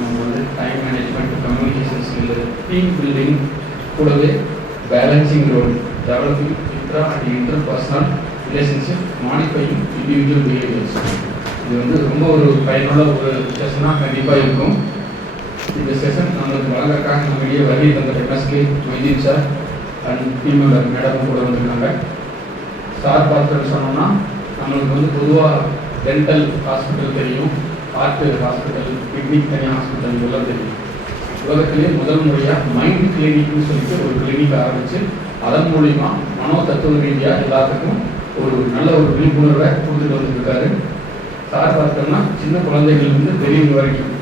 நம்ம வந்து time management, communication skill, team building, கூடவே balancing role, developing intra and inter personal relationship, modifying individual behaviours. இது வந்து ரொம்ப ஒரு பயனுள்ள ஒரு செஷனாக கண்டிப்பாக இருக்கும். இந்த செஷன் நம்மளுக்கு வழங்கக்காக நம்மளுடைய வருகை தந்த MSK Moideen sir and team member மேடமும் கூட வந்திருக்காங்க. சார் பார்த்து சொன்னோம்னா நம்மளுக்கு வந்து பொதுவாக டென்டல் ஹாஸ்பிட்டல் தெரியும், ஹார்ட் ஹாஸ்பிட்டல், கிட்னி தனி ஹாஸ்பிட்டல் இதெல்லாம் தெரியும். உலகத்திலே முதல் முறையாக மைண்ட் கிளினிக்னு சொல்லிட்டு ஒரு கிளினிக் ஆரம்பித்து அதன் மூலிமா மனோ தத்துவ ரீதியாக எல்லாத்துக்கும் ஒரு நல்ல ஒரு விழிப்புணர்வை கொடுத்துட்டு வந்துருக்காரு. சார் பார்த்தோம்னா சின்ன குழந்தைகள்லேருந்து பெரியவங்க வரைக்கும்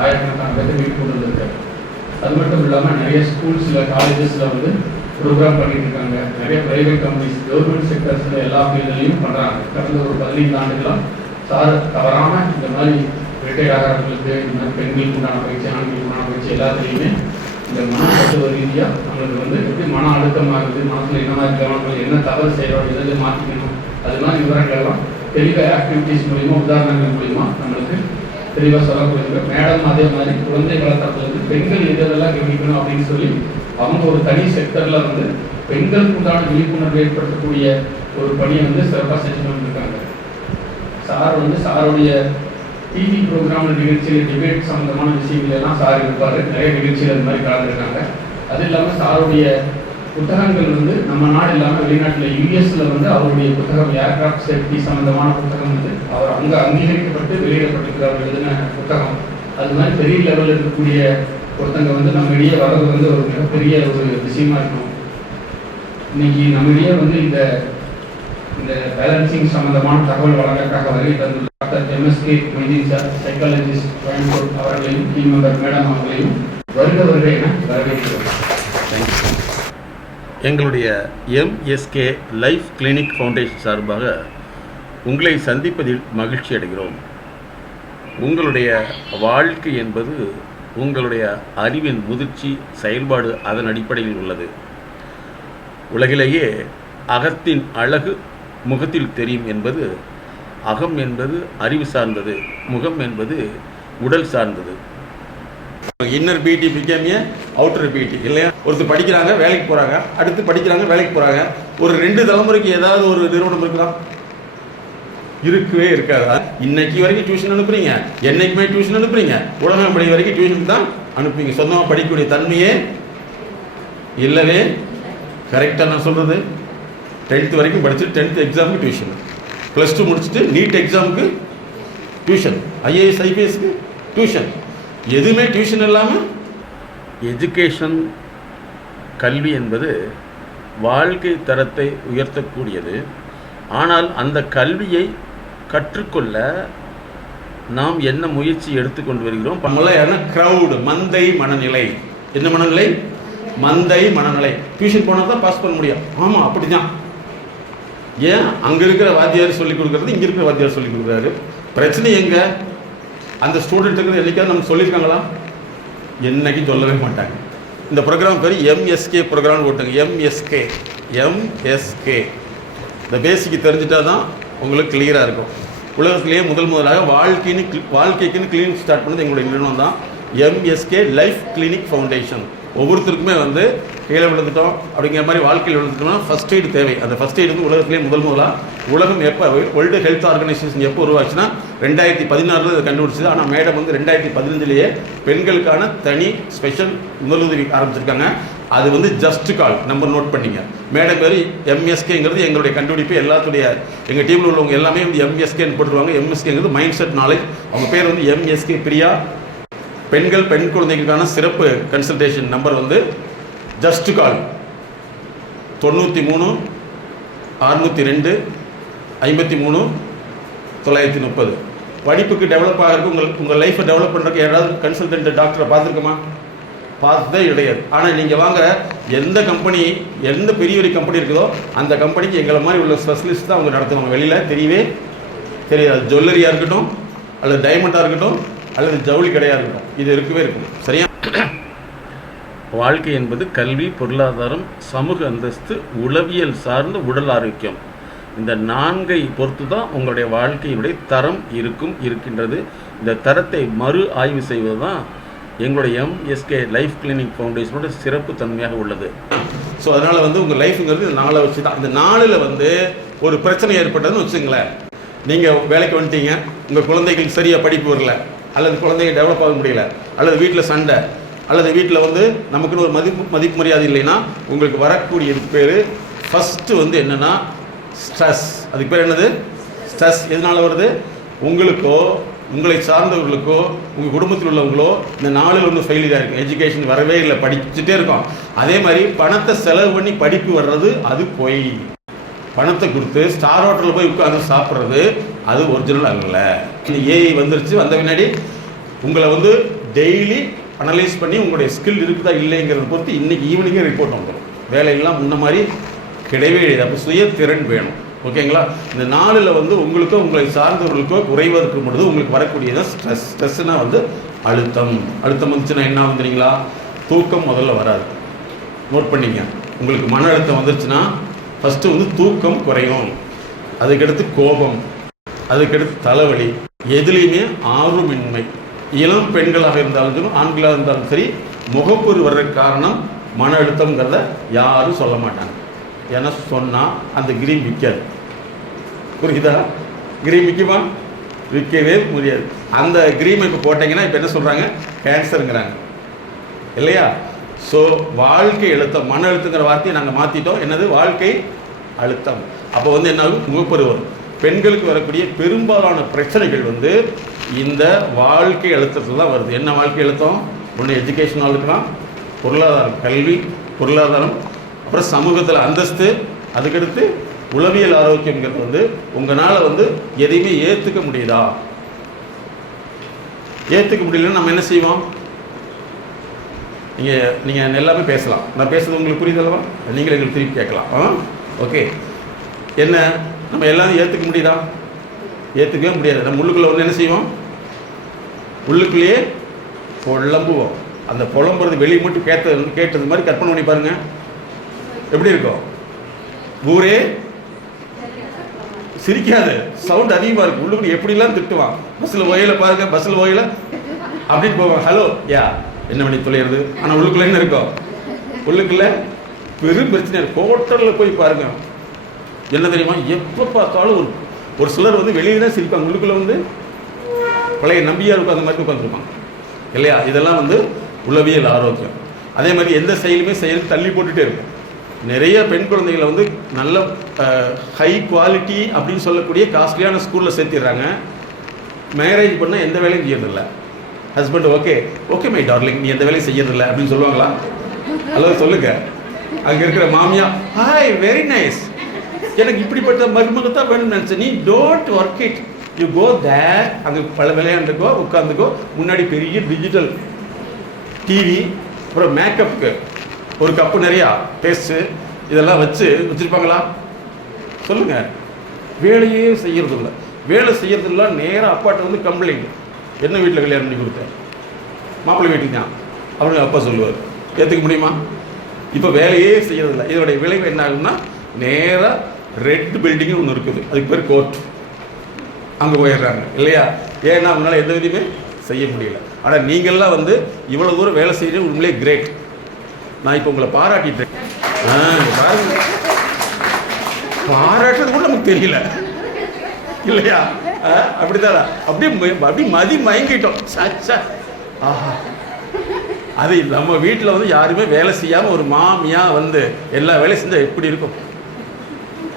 ஆயிரக்கணக்கான பேர் விழிப்புணர்வு இருக்காரு. அது மட்டும் இல்லாமல் நிறைய ஸ்கூல்ஸில், காலேஜஸில் வந்து ப்ரோக்ராம் பண்ணிட்டு இருக்காங்க. நிறைய ப்ரைவேட் கம்பெனிஸ், கவர்மெண்ட் செக்டர்ஸில் எல்லா ஃபீல்டுலையும் பண்ணுறாங்க. கடந்த ஒரு 15 ஆண்டுகளாக சார் தவறாமல் இந்த மாதிரி ரிட்டையர்ட் ஆகிறவங்களுக்கு, இந்த மாதிரி பெண்களுக்கு உண்டான பயிற்சி, ஆண்களுக்கு உண்டான பயிற்சி எல்லாத்துலேயுமே இந்த மன தத்துவ ரீதியாக நம்மளுக்கு வந்து எப்படி மன அழுத்தமாகுது, மனசில் என்ன மாதிரி கவனங்கள், என்ன தவறு செய்கிறோம், எதில் மாற்றிக்கணும், அது மாதிரி விவரங்கள்லாம் தெளிவாக ஆக்டிவிட்டீஸ் மூலிமா, உதாரணங்கள் மூலிமா நம்மளுக்கு தெளிவாக சொல்லக்கூடிய மேடம். அதே மாதிரி குழந்தை வளர்த்தத்துலேருந்து பெண்கள் எதெல்லாம் கவனிக்கணும் அப்படின்னு சொல்லி அவங்க ஒரு தனி செக்டரில் வந்து பெண்களுக்கு உண்டான விழிப்புணர்வு ஏற்படுத்தக்கூடிய ஒரு பணியை வந்து சிறப்பாக செஞ்சு வந்துருக்காங்க. சார் வந்து சாருடைய டிவி ப்ரோக்ராம் நிகழ்ச்சியில் டிபேட் சம்மந்தமான விஷயங்கள் எல்லாம் சார் இருப்பார். நிறைய நிகழ்ச்சிகள் அது மாதிரி கலந்துருக்காங்க. அது இல்லாமல் சாருடைய புத்தகங்கள் வந்து நம்ம நாடு இல்லாமல் வெளிநாட்டில் யூஎஸில் வந்து அவருடைய புத்தகம் ஏர்கிராஃப்ட் சேஃப்டி சம்மந்தமான புத்தகம் வந்து அவர் அங்கே அங்கீகரிக்கப்பட்டு வெளியிடப்பட்டிருக்கிற அவர் எழுதின புத்தகம். அது மாதிரி பெரிய லெவலில் இருக்கக்கூடிய ஒருத்தங்க வந்து நம்ம இடையே வர்றது வந்து ஒரு மிகப்பெரிய ஒரு விஷயமா இருக்கும். இன்னைக்கு நம்ம இடையே வந்து இந்த பேலன்சிங் சம்பந்தமான தகவல் வழங்கக்காக வருகை தந்துள்ள doctor MSK Moideen sir, psychologist, Coimbatore அவர்களையும் டீம் மெம்பர் மேடம் அவர்களையும் வருகை என வரவேற்கிறோம். எங்களுடைய எம்எஸ்கே லைஃப் கிளினிக் ஃபவுண்டேஷன் சார்பாக உங்களை சந்திப்பதில் மகிழ்ச்சி அடைகிறோம். உங்களுடைய வாழ்க்கை என்பது உங்களுடைய அறிவின் முதிர்ச்சி, செயல்பாடு அதன் அடிப்படையில் உள்ளது. உலகிலேயே அகத்தின் அழகு முகத்தில் தெரியும் என்பது, அகம் என்பது அறிவு சார்ந்தது, முகம் என்பது உடல் சார்ந்தது. இன்னர் பியூட்டி பிகேம் ஏ அவுட்டர் பியூட்டி இல்லையா? ஒருத்தர் படிக்கிறாங்க, வேலைக்கு போகிறாங்க, அடுத்து படிக்கிறாங்க, வேலைக்கு போகிறாங்க. ஒரு 2 தலைமுறைக்கு ஏதாவது ஒரு நிறுவனம் இருக்குதா? இருக்கவே இருக்காதா? இன்னைக்கு வரைக்கும் டியூஷன் அனுப்புறீங்க, என்னைக்குமே டியூஷன் அனுப்புறீங்க, உலகம் படி வரைக்கும் டியூஷன் தான் அனுப்புவீங்க. சொந்தமாக படிக்கக்கூடிய தன்மையே இல்லவே. கரெக்டாக நான் சொல்கிறது, 10th வரைக்கும் படிச்சுட்டு 10th எக்ஸாமுக்கு டியூஷன், +2 முடிச்சுட்டு நீட் எக்ஸாமுக்கு டியூஷன், ஐஏஎஸ் ஐபிஎஸ்க்கு டியூஷன், எதுவுமே டியூஷன் இல்லாமல். எஜுகேஷன், கல்வி என்பது வாழ்க்கை தரத்தை உயர்த்தக்கூடியது. ஆனால் அந்த கல்வியை கற்றுக்கொள்ள நாம் என்ன முயற்சி எடுத்துக்கொண்டு வருகிறோம்? என்ன க்ரௌடு, மந்தை மனநிலை. என்ன மனநிலை? மந்தை மனநிலை. டியூஷன் போனால் தான் பாஸ் பண்ண முடியும். ஆமாம், அப்படி தான். ஏன் அங்கே இருக்கிற வாத்தியார் சொல்லிக் கொடுக்குறது, இங்கே இருக்கிற வாத்தியார் சொல்லிக் கொடுக்குறாரு. பிரச்சனை எங்கே? அந்த ஸ்டூடெண்ட்டுக்கு என்றைக்காவது நமக்கு சொல்லியிருக்காங்களா? என்னைக்கும் சொல்லவே மாட்டாங்க. இந்த ப்ரோக்ராம் பேர் எம்எஸ்கே ப்ரோக்ராம் போட்டுங்க. எம்எஸ்கே இந்த பேசிக்கு தெரிஞ்சிட்டா தான் உங்களுக்கு கிளியராக இருக்கும். உலகத்திலேயே முதலாக வாழ்க்கைக்குன்னு கிளினிக் ஸ்டார்ட் பண்ணது எங்களுடைய நிறுவனம் தான், எம்எஸ்கே லைஃப் கிளினிக் ஃபவுண்டேஷன். ஒவ்வொருத்தருக்குமே வந்து கீழே விழுந்துட்டோம் அப்படிங்கிற மாதிரி வாழ்க்கையில் விழுந்துட்டோம்னா ஃபஸ்ட் எய்டு தேவை. அந்த ஃபஸ்ட் எய்டு வந்து உலகத்திலேயே முதலாக உலகம் எப்போ வேர்ல்டு ஹெல்த் ஆர்கனைசேஷன் எப்போ உருவாச்சுன்னா 2016 அதை கண்டுபிடிச்சது. ஆனால் மேடம் வந்து 2015 பெண்களுக்கான தனி ஸ்பெஷல் முதலுதவி ஆரம்பிச்சிருக்காங்க. அது வந்து ஜஸ்ட் கால் நம்பர் நோட் பண்ணிங்க. மேடம் பேர் எம்எஸ்கேங்கிறது எங்களுடைய கண்டுபிடிப்பு. எல்லாத்துடைய எங்கள் டீமில் உள்ளவங்க எல்லாமே வந்து எம்எஸ்கேன்னு போட்டுருவாங்க. எம்எஸ்கேங்கிறது மைண்ட் செட் நாலேஜ். அவங்க பேர் வந்து எம்எஸ்கே பிரியா. பெண் குழந்தைகளுக்கான சிறப்பு கன்சல்டேஷன் நம்பர் வந்து ஜஸ்ட் கால் 93 602 53 930. படிப்புக்கு டெவலப் ஆகிறதுக்கு உங்கள் லைஃப்பை டெவலப் பண்ணுறதுக்கு யாராவது கன்சல்டன்ட் டாக்டரை பார்த்துருக்கோமா? பார்த்ததே கிடையாது. ஆனால் நீங்கள் வாங்க, எந்த கம்பெனி, எந்த பெரிய கம்பெனி இருக்குதோ அந்த கம்பெனிக்கு எங்களை மாதிரி உள்ள ஸ்பெஷலிஸ்ட் தான் அவங்க நடத்துவாங்க. வெளியில் தெரியவே தெரியாது. ஜுவல்லரியாக இருக்கட்டும், அல்லது டைமண்டாக இருக்கட்டும், அல்லது ஜவுளி கடையாக இருக்கட்டும், இது இருக்கவே இருக்கும். சரியா? வாழ்க்கை என்பது கல்வி, பொருளாதாரம், சமூக அந்தஸ்து, உளவியல் சார்ந்த உடல் ஆரோக்கியம். இந்த 4ஐ பொறுத்து தான் உங்களுடைய வாழ்க்கையினுடைய தரம் இருக்கின்றது. இந்த தரத்தை மறு ஆய்வு செய்வது தான் எங்களுடைய எம்எஸ்கே லைஃப் கிளினிக் ஃபவுண்டேஷனோட சிறப்பு தன்மையாக உள்ளது. ஸோ அதனால் வந்து உங்கள் லைஃபுங்கிறது இந்த 4 வச்சு தான். இந்த 4ல் வந்து ஒரு பிரச்சனை ஏற்பட்டதுன்னு வச்சுங்களேன், நீங்கள் வேலைக்கு வந்துட்டீங்க, உங்கள் குழந்தைகளுக்கு சரியாக படிப்பு வரல, அல்லது குழந்தைங்க டெவலப் ஆக முடியல, அல்லது வீட்டில் சண்டை, அல்லது வீட்டில் வந்து நமக்குன்னு ஒரு மதிப்பு மரியாதை இல்லைன்னா உங்களுக்கு வரக்கூடிய பேர் ஃபஸ்ட்டு வந்து என்னென்னா ஸ்ட்ரெஸ். அதுக்கு பேர் என்னது? ஸ்ட்ரெஸ். எதனால் வருது? உங்களுக்கோ உங்களை சார்ந்தவர்களுக்கோ உங்கள் குடும்பத்தில் உள்ளவங்களோ இந்த 4ல் வந்து ஃபெயிலியராக இருக்கும். எஜுகேஷன் வரவே இல்லை, படிச்சுட்டே இருக்கோம். அதே மாதிரி பணத்தை செலவு பண்ணி படிப்பு வர்றது அது பொய். பணத்தை கொடுத்து ஸ்டார் ஹோட்டலில் போய் உட்காந்து சாப்பிட்றது அது ஒரிஜினல் அல்ல. ஏஐ வந்துருச்சு, வந்த பின்னாடி உங்களை வந்து டெய்லி அனலைஸ் பண்ணி உங்களுடைய ஸ்கில் இருக்குதா இல்லைங்கிறத பொறுத்து இன்றைக்கி ஈவினிங்கே ரிப்போர்ட் வந்துடும். வேலையெல்லாம் முன்ன மாதிரி கிடையவே கிடையாது. அப்போ சுயத்திறன் வேணும். ஓகேங்களா? இந்த 4ல் வந்து உங்களுக்கோ உங்களை சார்ந்தவர்களுக்கோ குறைவதற்கு பொழுது உங்களுக்கு வரக்கூடியதான் ஸ்ட்ரெஸ். ஸ்ட்ரெஸ்னால் வந்து அழுத்தம். அழுத்தம் வந்துச்சுன்னா என்ன வந்துறீங்களா? தூக்கம் முதல்ல வராது. நோட் பண்ணிங்க. உங்களுக்கு மன அழுத்தம் வந்துருச்சுன்னா ஃபஸ்ட்டு வந்து தூக்கம் குறையும், அதுக்கடுத்து கோபம், அதுக்கடுத்து தலைவலி, எதுலேயுமே ஆர்வமின்மை. இளம் பெண்களாக இருந்தாலும் சரி ஆண்களாக இருந்தாலும் சரி முகப்பொரு வர்றதுக்கு காரணம் மன அழுத்தம்ங்கிறத யாரும் சொல்ல மாட்டாங்க. ஏன்னா சொன்னால் அந்த கிரீம் விற்காது. புரியுதா? கிரீம் விற்குமா? விற்கவே முடியாது. அந்த கிரீமை இப்போ போட்டிங்கன்னா இப்போ என்ன சொல்கிறாங்க? கேன்சருங்கிறாங்க இல்லையா? ஸோ வாழ்க்கை அழுத்தம், மன அழுத்தங்கிற வார்த்தையை நாங்கள் மாற்றிட்டோம். என்னது? வாழ்க்கை அழுத்தம். அப்போ வந்து என்ன ஆகும்? முகப்பரு வரும். பெண்களுக்கு வரக்கூடிய பெரும்பாலான பிரச்சனைகள் வந்து இந்த வாழ்க்கை அழுத்தத்தில் தான் வருது. என்ன வாழ்க்கை அழுத்தம்? ஒன்று எஜுகேஷனால் இருக்கலாம், பொருளாதாரம், கல்வி, பொருளாதாரம், அப்புறம் சமூகத்தில் அந்தஸ்து, அதுக்கடுத்து உளவியல் ஆரோக்கியங்கிறது வந்து உங்களால் வந்து எதையுமே ஏற்றுக்க முடியுதா? ஏற்றுக்க முடியலன்னு நம்ம என்ன செய்வோம்? நீங்கள் எல்லாமே பேசலாம். நான் பேசுறது உங்களுக்கு புரியுதல்லவா? நீங்களே எங்களுக்கு திருப்பி கேட்கலாம். ஓகே. என்ன நம்ம எல்லாரும் ஏற்றுக்க முடியுதா? ஏற்றுக்கவே முடியாது. நம்ம உள்ளுக்குள்ளே வந்து என்ன செய்வோம்? உள்ளுக்குள்ளேயே புலம்புவோம். அந்த புலம்புறது வெளியே மட்டும் கேட்டது மாதிரி கற்பனை பண்ணி பாருங்கள், எப்படி இருக்கும்? ஊரே சிரிக்காது, சவுண்ட் அதிகமாக இருக்கும். உள்ளுக்குள்ள எப்படிலாம் திட்டுவான். பஸ்ஸில் ஓயில பாருங்க, பஸ்ஸில் ஓயில அப்படின்னு போவான். ஹலோ யா என்ன பண்ணி தொலைகிறது. ஆனால் உள்ளுக்குள்ள என்ன இருக்கும்? உள்ளுக்குள்ள பெரும் பிரச்சனை இருக்கும். ஹோட்டலில் போய் பாருங்க, என்ன தெரியுமா? எப்போ பார்த்தாலும் ஒரு சிலர் வந்து வெளியே தான் சிரிப்பாங்க, உள்ளுக்குள்ள வந்து பழைய நம்பியார் உட்காந்த மாதிரி உட்காந்துருப்பாங்க இல்லையா? இதெல்லாம் வந்து உளவியல் ஆரோக்கியம். அதே மாதிரி எந்த செயலுமே செயல் தள்ளி போட்டுகிட்டே இருக்கும். நிறைய பெண் குழந்தைகளை வந்து நல்ல ஹை குவாலிட்டி அப்படின்னு சொல்லக்கூடிய காஸ்ட்லியான ஸ்கூலில் சேர்த்திடுறாங்க. மேரேஜ் பண்ணால் எந்த வேலையும் செய்யறதில்ல. ஹஸ்பண்ட் ஓகே மை டார்லிங், நீ எந்த வேலையும் செய்யறதில்ல அப்படின்னு சொல்லுவாங்களா? அல்லது சொல்லுங்க. அங்கே இருக்கிற மாமியா, ஹாய் வெரி நைஸ், எனக்கு இப்படிப்பட்ட மருமகத்தான் வேணும்னு நினச்சேன். நீ don't work it, you go there, அங்கே பல விளையாண்டுக்கோ, உட்காந்துக்கோ. முன்னாடி பெரிய டிஜிட்டல் டிவி, அப்புறம் மேக்கப்புக்கு ஒரு கப்பு நிறையா பேஸ்ட்டு இதெல்லாம் வச்சுருப்பாங்களா? சொல்லுங்கள். வேலையே செய்யறதில்ல. வேலை செய்யறதில்ல. நேராக அப்பாட்ட வந்து கம்ப்ளைண்ட். என்ன வீட்டில் கல்யாணம் பண்ணி கொடுத்தேன்? மாப்பிள்ளை வீட்டுக்கு தான் அப்படின்னு அப்பா சொல்லுவார். ஏற்றுக்க முடியுமா? இப்போ வேலையே செய்யறதில்ல. இதனுடைய விளைவு என்ன ஆகும்னா, நேராக ரெட் பில்டிங்னு ஒன்று இருக்குது, அதுக்கு பேர் கோர்ட், அங்கே போயிடுறாங்க இல்லையா? ஏன்னா அவங்களால எந்த விதையுமே செய்ய முடியல. ஆனால் நீங்கள்லாம் வந்து இவ்வளோ தூரம் வேலை செய்கிறது உண்மையிலே கிரேட். நான் இப்போ உங்களை பாராட்டிட்டேன். பாருங்க, பாராட்டுறது கூட நமக்கு தெரியல இல்லையா? அப்படித்தானா? அப்படியே மதி மயங்கிட்டோம். சச்சா, ஆஹா. அது நம்ம வீட்டில் வந்து யாருமே வேலை செய்யாமல் ஒரு மாமியா வந்து எல்லா வேலையும் செஞ்சால் எப்படி இருக்கும்?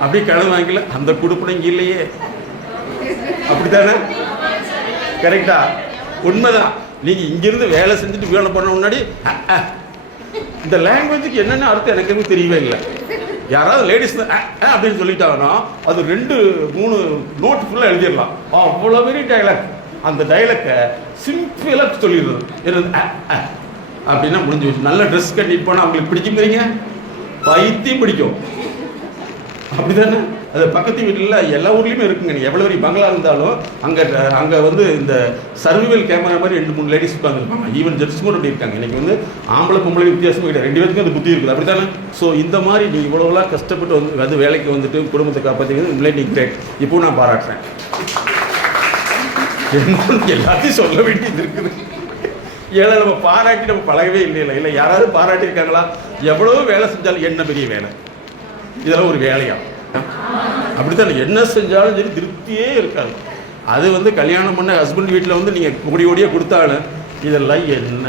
அப்படி கடன் வாங்கல, அந்த குடுப்பனை இங்கே இல்லையே. அப்படித்தானே? கரெக்டா? உண்மைதான். நீங்கள் இங்கிருந்து வேலை செஞ்சுட்டு வேலை பண்ண முன்னாடி இந்த லாங்குவேஜுக்கு என்னென்ன அர்த்தம் எனக்கு எதுவும் தெரியவே இல்லை. யாராவது லேடிஸ் அப்படின்னு சொல்லிட்டாங்கன்னா அது 2-3 நோட் ஃபுல்லாக எழுதிடலாம். அவ்வளோ பெரிய டைலாக். அந்த டைலாக்கை சிம்பிளாக சொல்லிடுறது. என்னது அப்படின்னா முடிஞ்சு வச்சு. நல்ல ட்ரெஸ் கட்டிட்டு போனால் அவங்களுக்கு பிடிக்குங்கிறீங்க, பைத்தியம் பிடிக்கும். அப்படிதானே? அது பக்கத்து வீட்டில் எல்லா ஊர்லேயுமே இருக்குங்க. நீங்கள் எவ்வளோ பெரிய பங்களா இருந்தாலும் அங்கே வந்து இந்த சர்வைவல் கேமரா மாதிரி 2-3 லேடிஸ் உட்காந்துருப்பாங்க. ஈவன் ஜென்ட்ஸ் கூட அப்படி இருக்காங்க. இன்றைக்கி வந்து ஆம்பளை பொம்பளை வித்தியாசமே கிடையாது, 2 பேருக்கும் அது புத்தி இருக்குது. அப்படி தானே? ஸோ இந்த மாதிரி நீங்கள் இவ்வளோலாம் கஷ்டப்பட்டு வந்து வேலைக்கு வந்துட்டு குடும்பத்தை காப்பாற்றிக்கிறது உங்களே நீ கிரேட். இப்போ நான் பாராட்டுறேன். எல்லாத்தையும் சொல்ல வேண்டியது இருக்குது. ஏன்னா நம்ம பாராட்டி நம்ம பழகவே இல்லை. யாராவது பாராட்டியிருக்காங்களா? எவ்வளோ வேலை செஞ்சாலும் என்ன பெரிய வேலை, இதெல்லாம் ஒரு வேலையா? அப்படித்தான் என்ன செஞ்சாலும் சரி திருப்தியே இருக்காது. அது வந்து கல்யாணம் பண்ண ஹஸ்பண்ட் வீட்டில் வந்து நீங்கள் ஓடியே கொடுத்தாலும் இதெல்லாம் என்ன?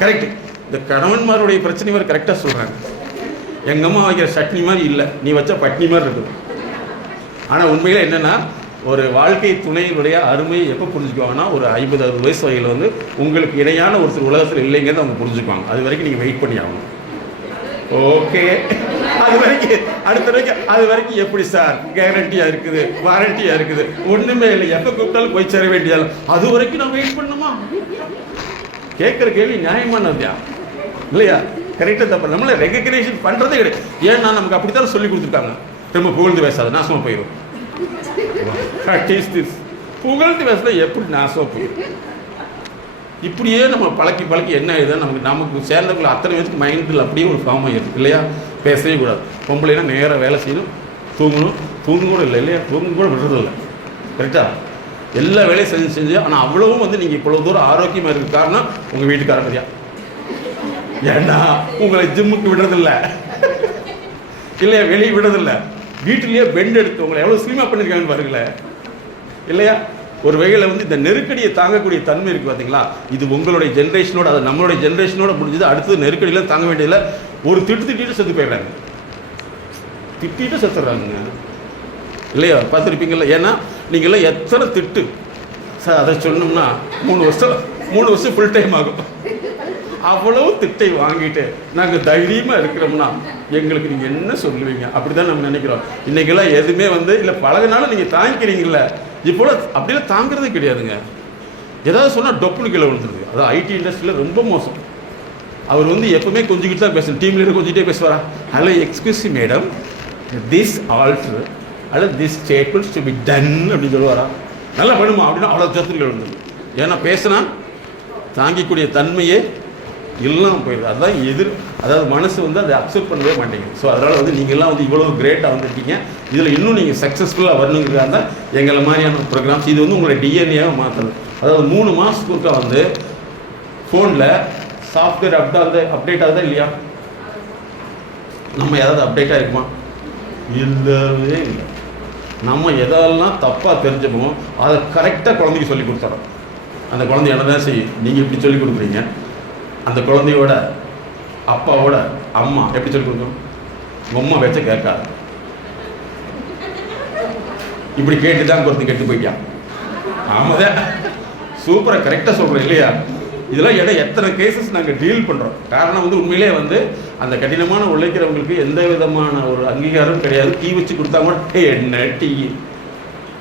கரெக்டு. இந்த கணவன்மாருடைய பிரச்சனை மாதிரி கரெக்டாக சொல்கிறாங்க. எங்கள் அம்மா வைக்கிற சட்னி மாதிரி இல்லை, நீ வச்ச பட்னி மாதிரி இருக்குது. ஆனால் உண்மையில் என்னென்னா, ஒரு வாழ்க்கை துணையினுடைய அருமையை எப்போ புரிஞ்சுக்குவாங்கன்னா, ஒரு 50-60 வயசு வகையில் வந்து உங்களுக்கு இணையான ஒருத்தர் உலகத்தில் இல்லைங்கிறத அவங்க புரிஞ்சுக்குவாங்க. அது வரைக்கும் நீங்கள் வெயிட் பண்ணி ஆகணும். ஓகே, அது வரைக்கும் எப்படி சார் கேரண்டியாக இருக்குது, வாரண்டியாக இருக்குது, ஒன்றுமே இல்லை, எப்போ கூப்பிட்டாலும் போய் சேர வேண்டியதாலும் அது வரைக்கும் நான் வெயிட் பண்ணணுமா? கேட்குற கேள்வி நியாயமானது இல்லையா? கரெக்டாக தப்பு. நம்மளை ரெகக்னேஷன் பண்ணுறதே கிடையாது. ஏன்னா நமக்கு அப்படித்தான் சொல்லி கொடுத்துருக்காங்க. ரொம்ப புகழ்ந்து பேசாது, நாசமாக போயிடும். புகழ்ந்து பேசுனா எப்படி நாசமாக போயிடும்? இப்படியே நம்ம பழக்கி என்ன ஆகுது, நமக்கு சேர்ந்தவங்களை அத்தனை பேருக்கு மைண்டில் அப்படியே ஒரு ஃபார்ம் ஆகிடுது இல்லையா? பேசவே கூடாது. பொம்பளைனா நேராக வேலை செய்யணும், தூங்கும் கூட இல்லை இல்லையா? தூங்கும் கூட விடுறது இல்லை. கரெக்டாக எல்லா வேலையும் செஞ்சு ஆனால் அவ்வளவும் வந்து நீங்கள் இவ்வளோ தூரம் ஆரோக்கியமாக இருக்க காரணம் உங்கள் வீட்டுக்காரங்கறியா? ஏன்னா உங்களை ஜிம்முக்கு விடுறதில்ல இல்லையா, வெளியே விடுறதில்ல, வீட்டிலேயே பெண்ட் எடுத்து உங்களை எவ்வளோ ஸ்லிமாக பண்ணியிருக்காங்கன்னு பாருங்களேன் இல்லையா? ஒரு வகையில் வந்து இந்த நெருக்கடியை தாங்கக்கூடிய தன்மை இருக்குது பார்த்தீங்களா? இது உங்களுடைய ஜென்ரேஷனோட, அது நம்மளுடைய ஜென்ரேஷனோட முடிஞ்சது. அடுத்தது நெருக்கடியில் தாங்க வேண்டியதில்லை. ஒரு திட்டிட்டு செத்து போயிடுறாங்க, திட்டிட்டு செத்துடுறாங்க இல்லையா? பார்த்துருப்பீங்கள்ல. ஏன்னா நீங்களாம் எத்தனை திட்டு சார் அதை சொன்னோம்னா 3 வருஷம் ஃபுல் டைம் ஆகும். அவ்வளவு திட்டை வாங்கிட்டு நாங்கள் தைரியமாக இருக்கிறோம்னா எங்களுக்கு நீங்கள் என்ன சொல்லுவீங்க? அப்படி தான் நம்ம நினைக்கிறோம். இன்றைக்கெல்லாம் எதுவுமே வந்து இல்லை, பழகினாலும் நீங்கள் தாங்கிக்கிறீங்கள. இப்போ அப்படிலாம் தாங்கிறதே கிடையாதுங்க. ஏதாவது சொன்னால் டொப்புன்னு கீழே விழுந்துருது. அதாவது ஐடி இண்டஸ்ட்ரியில் ரொம்ப மோசம். அவர் வந்து எப்பவுமே கொஞ்சிக்கிட்டு தான் பேசணும். டீம் லீடர் கொஞ்சிட்டே பேசுவாரா? ஹலோ எக்ஸ்கியூஸ் மேடம், திஸ் ஆல்ட்ரு அல்லது this statements to be done அப்படின்னு சொல்லுவாரா? நல்லா பண்ணுமா அப்படின்னா அவ்வளோ சத்துக்கள் விழுந்துருது. ஏன்னா பேசினா தாங்கிக்கூடிய தன்மையே இல்லாமல் போயிடுது. அதுதான் அதாவது மனசு வந்து அதை அக்செப்ட் பண்ணவே மாட்டேங்குது. ஸோ அதனால் வந்து நீங்கள்லாம் வந்து இவ்வளோ கிரேட்டாக வந்துருக்கீங்க. இதில் இன்னும் நீங்கள் சக்ஸஸ்ஃபுல்லாக வரணுங்கிறதா தான் எங்களை மாதிரியான ப்ரோக்ராம்ஸ். இது வந்து உங்களுடைய டிஎன்ஏவை மாற்றுறது. அதாவது 3 மாதத்துக்கு ஒருக்கா வந்து ஃபோனில் சாஃப்ட்வேர் அப்டேட் ஆகுதா இல்லையா? நம்ம ஏதாவது அப்டேட்டாக இருக்குமா? இல்லவே இல்லை. நம்ம எதெல்லாம் தப்பாக தெரிஞ்சோமோ அதை கரெக்டாக குழந்தைக்கு சொல்லி கொடுத்துறோம். அந்த குழந்தை என்ன தான் செய்யும்? நீங்கள் இப்படி சொல்லிக் கொடுக்குறீங்க. அந்த குழந்தையோட அப்பாவோட அம்மா எப்படி சொல்லி கொடுக்கணும்? அம்மா பேச்ச கேட்காது. இப்படி கேட்டு தான் ஒருத்தர் கெட்டு போயிட்டான். ஆமாதான், சூப்பராக கரெக்டாக சொல்கிறோம் இல்லையா? இதெல்லாம் எத்தனை கேசஸ் நாங்கள் டீல் பண்ணுறோம். காரணம் வந்து உண்மையிலே வந்து அந்த கடினமான உழைக்கிறவங்களுக்கு எந்த விதமான ஒரு அங்கீகாரம் கிடையாது. டீ வச்சு கொடுத்தா கூட என்ன டீ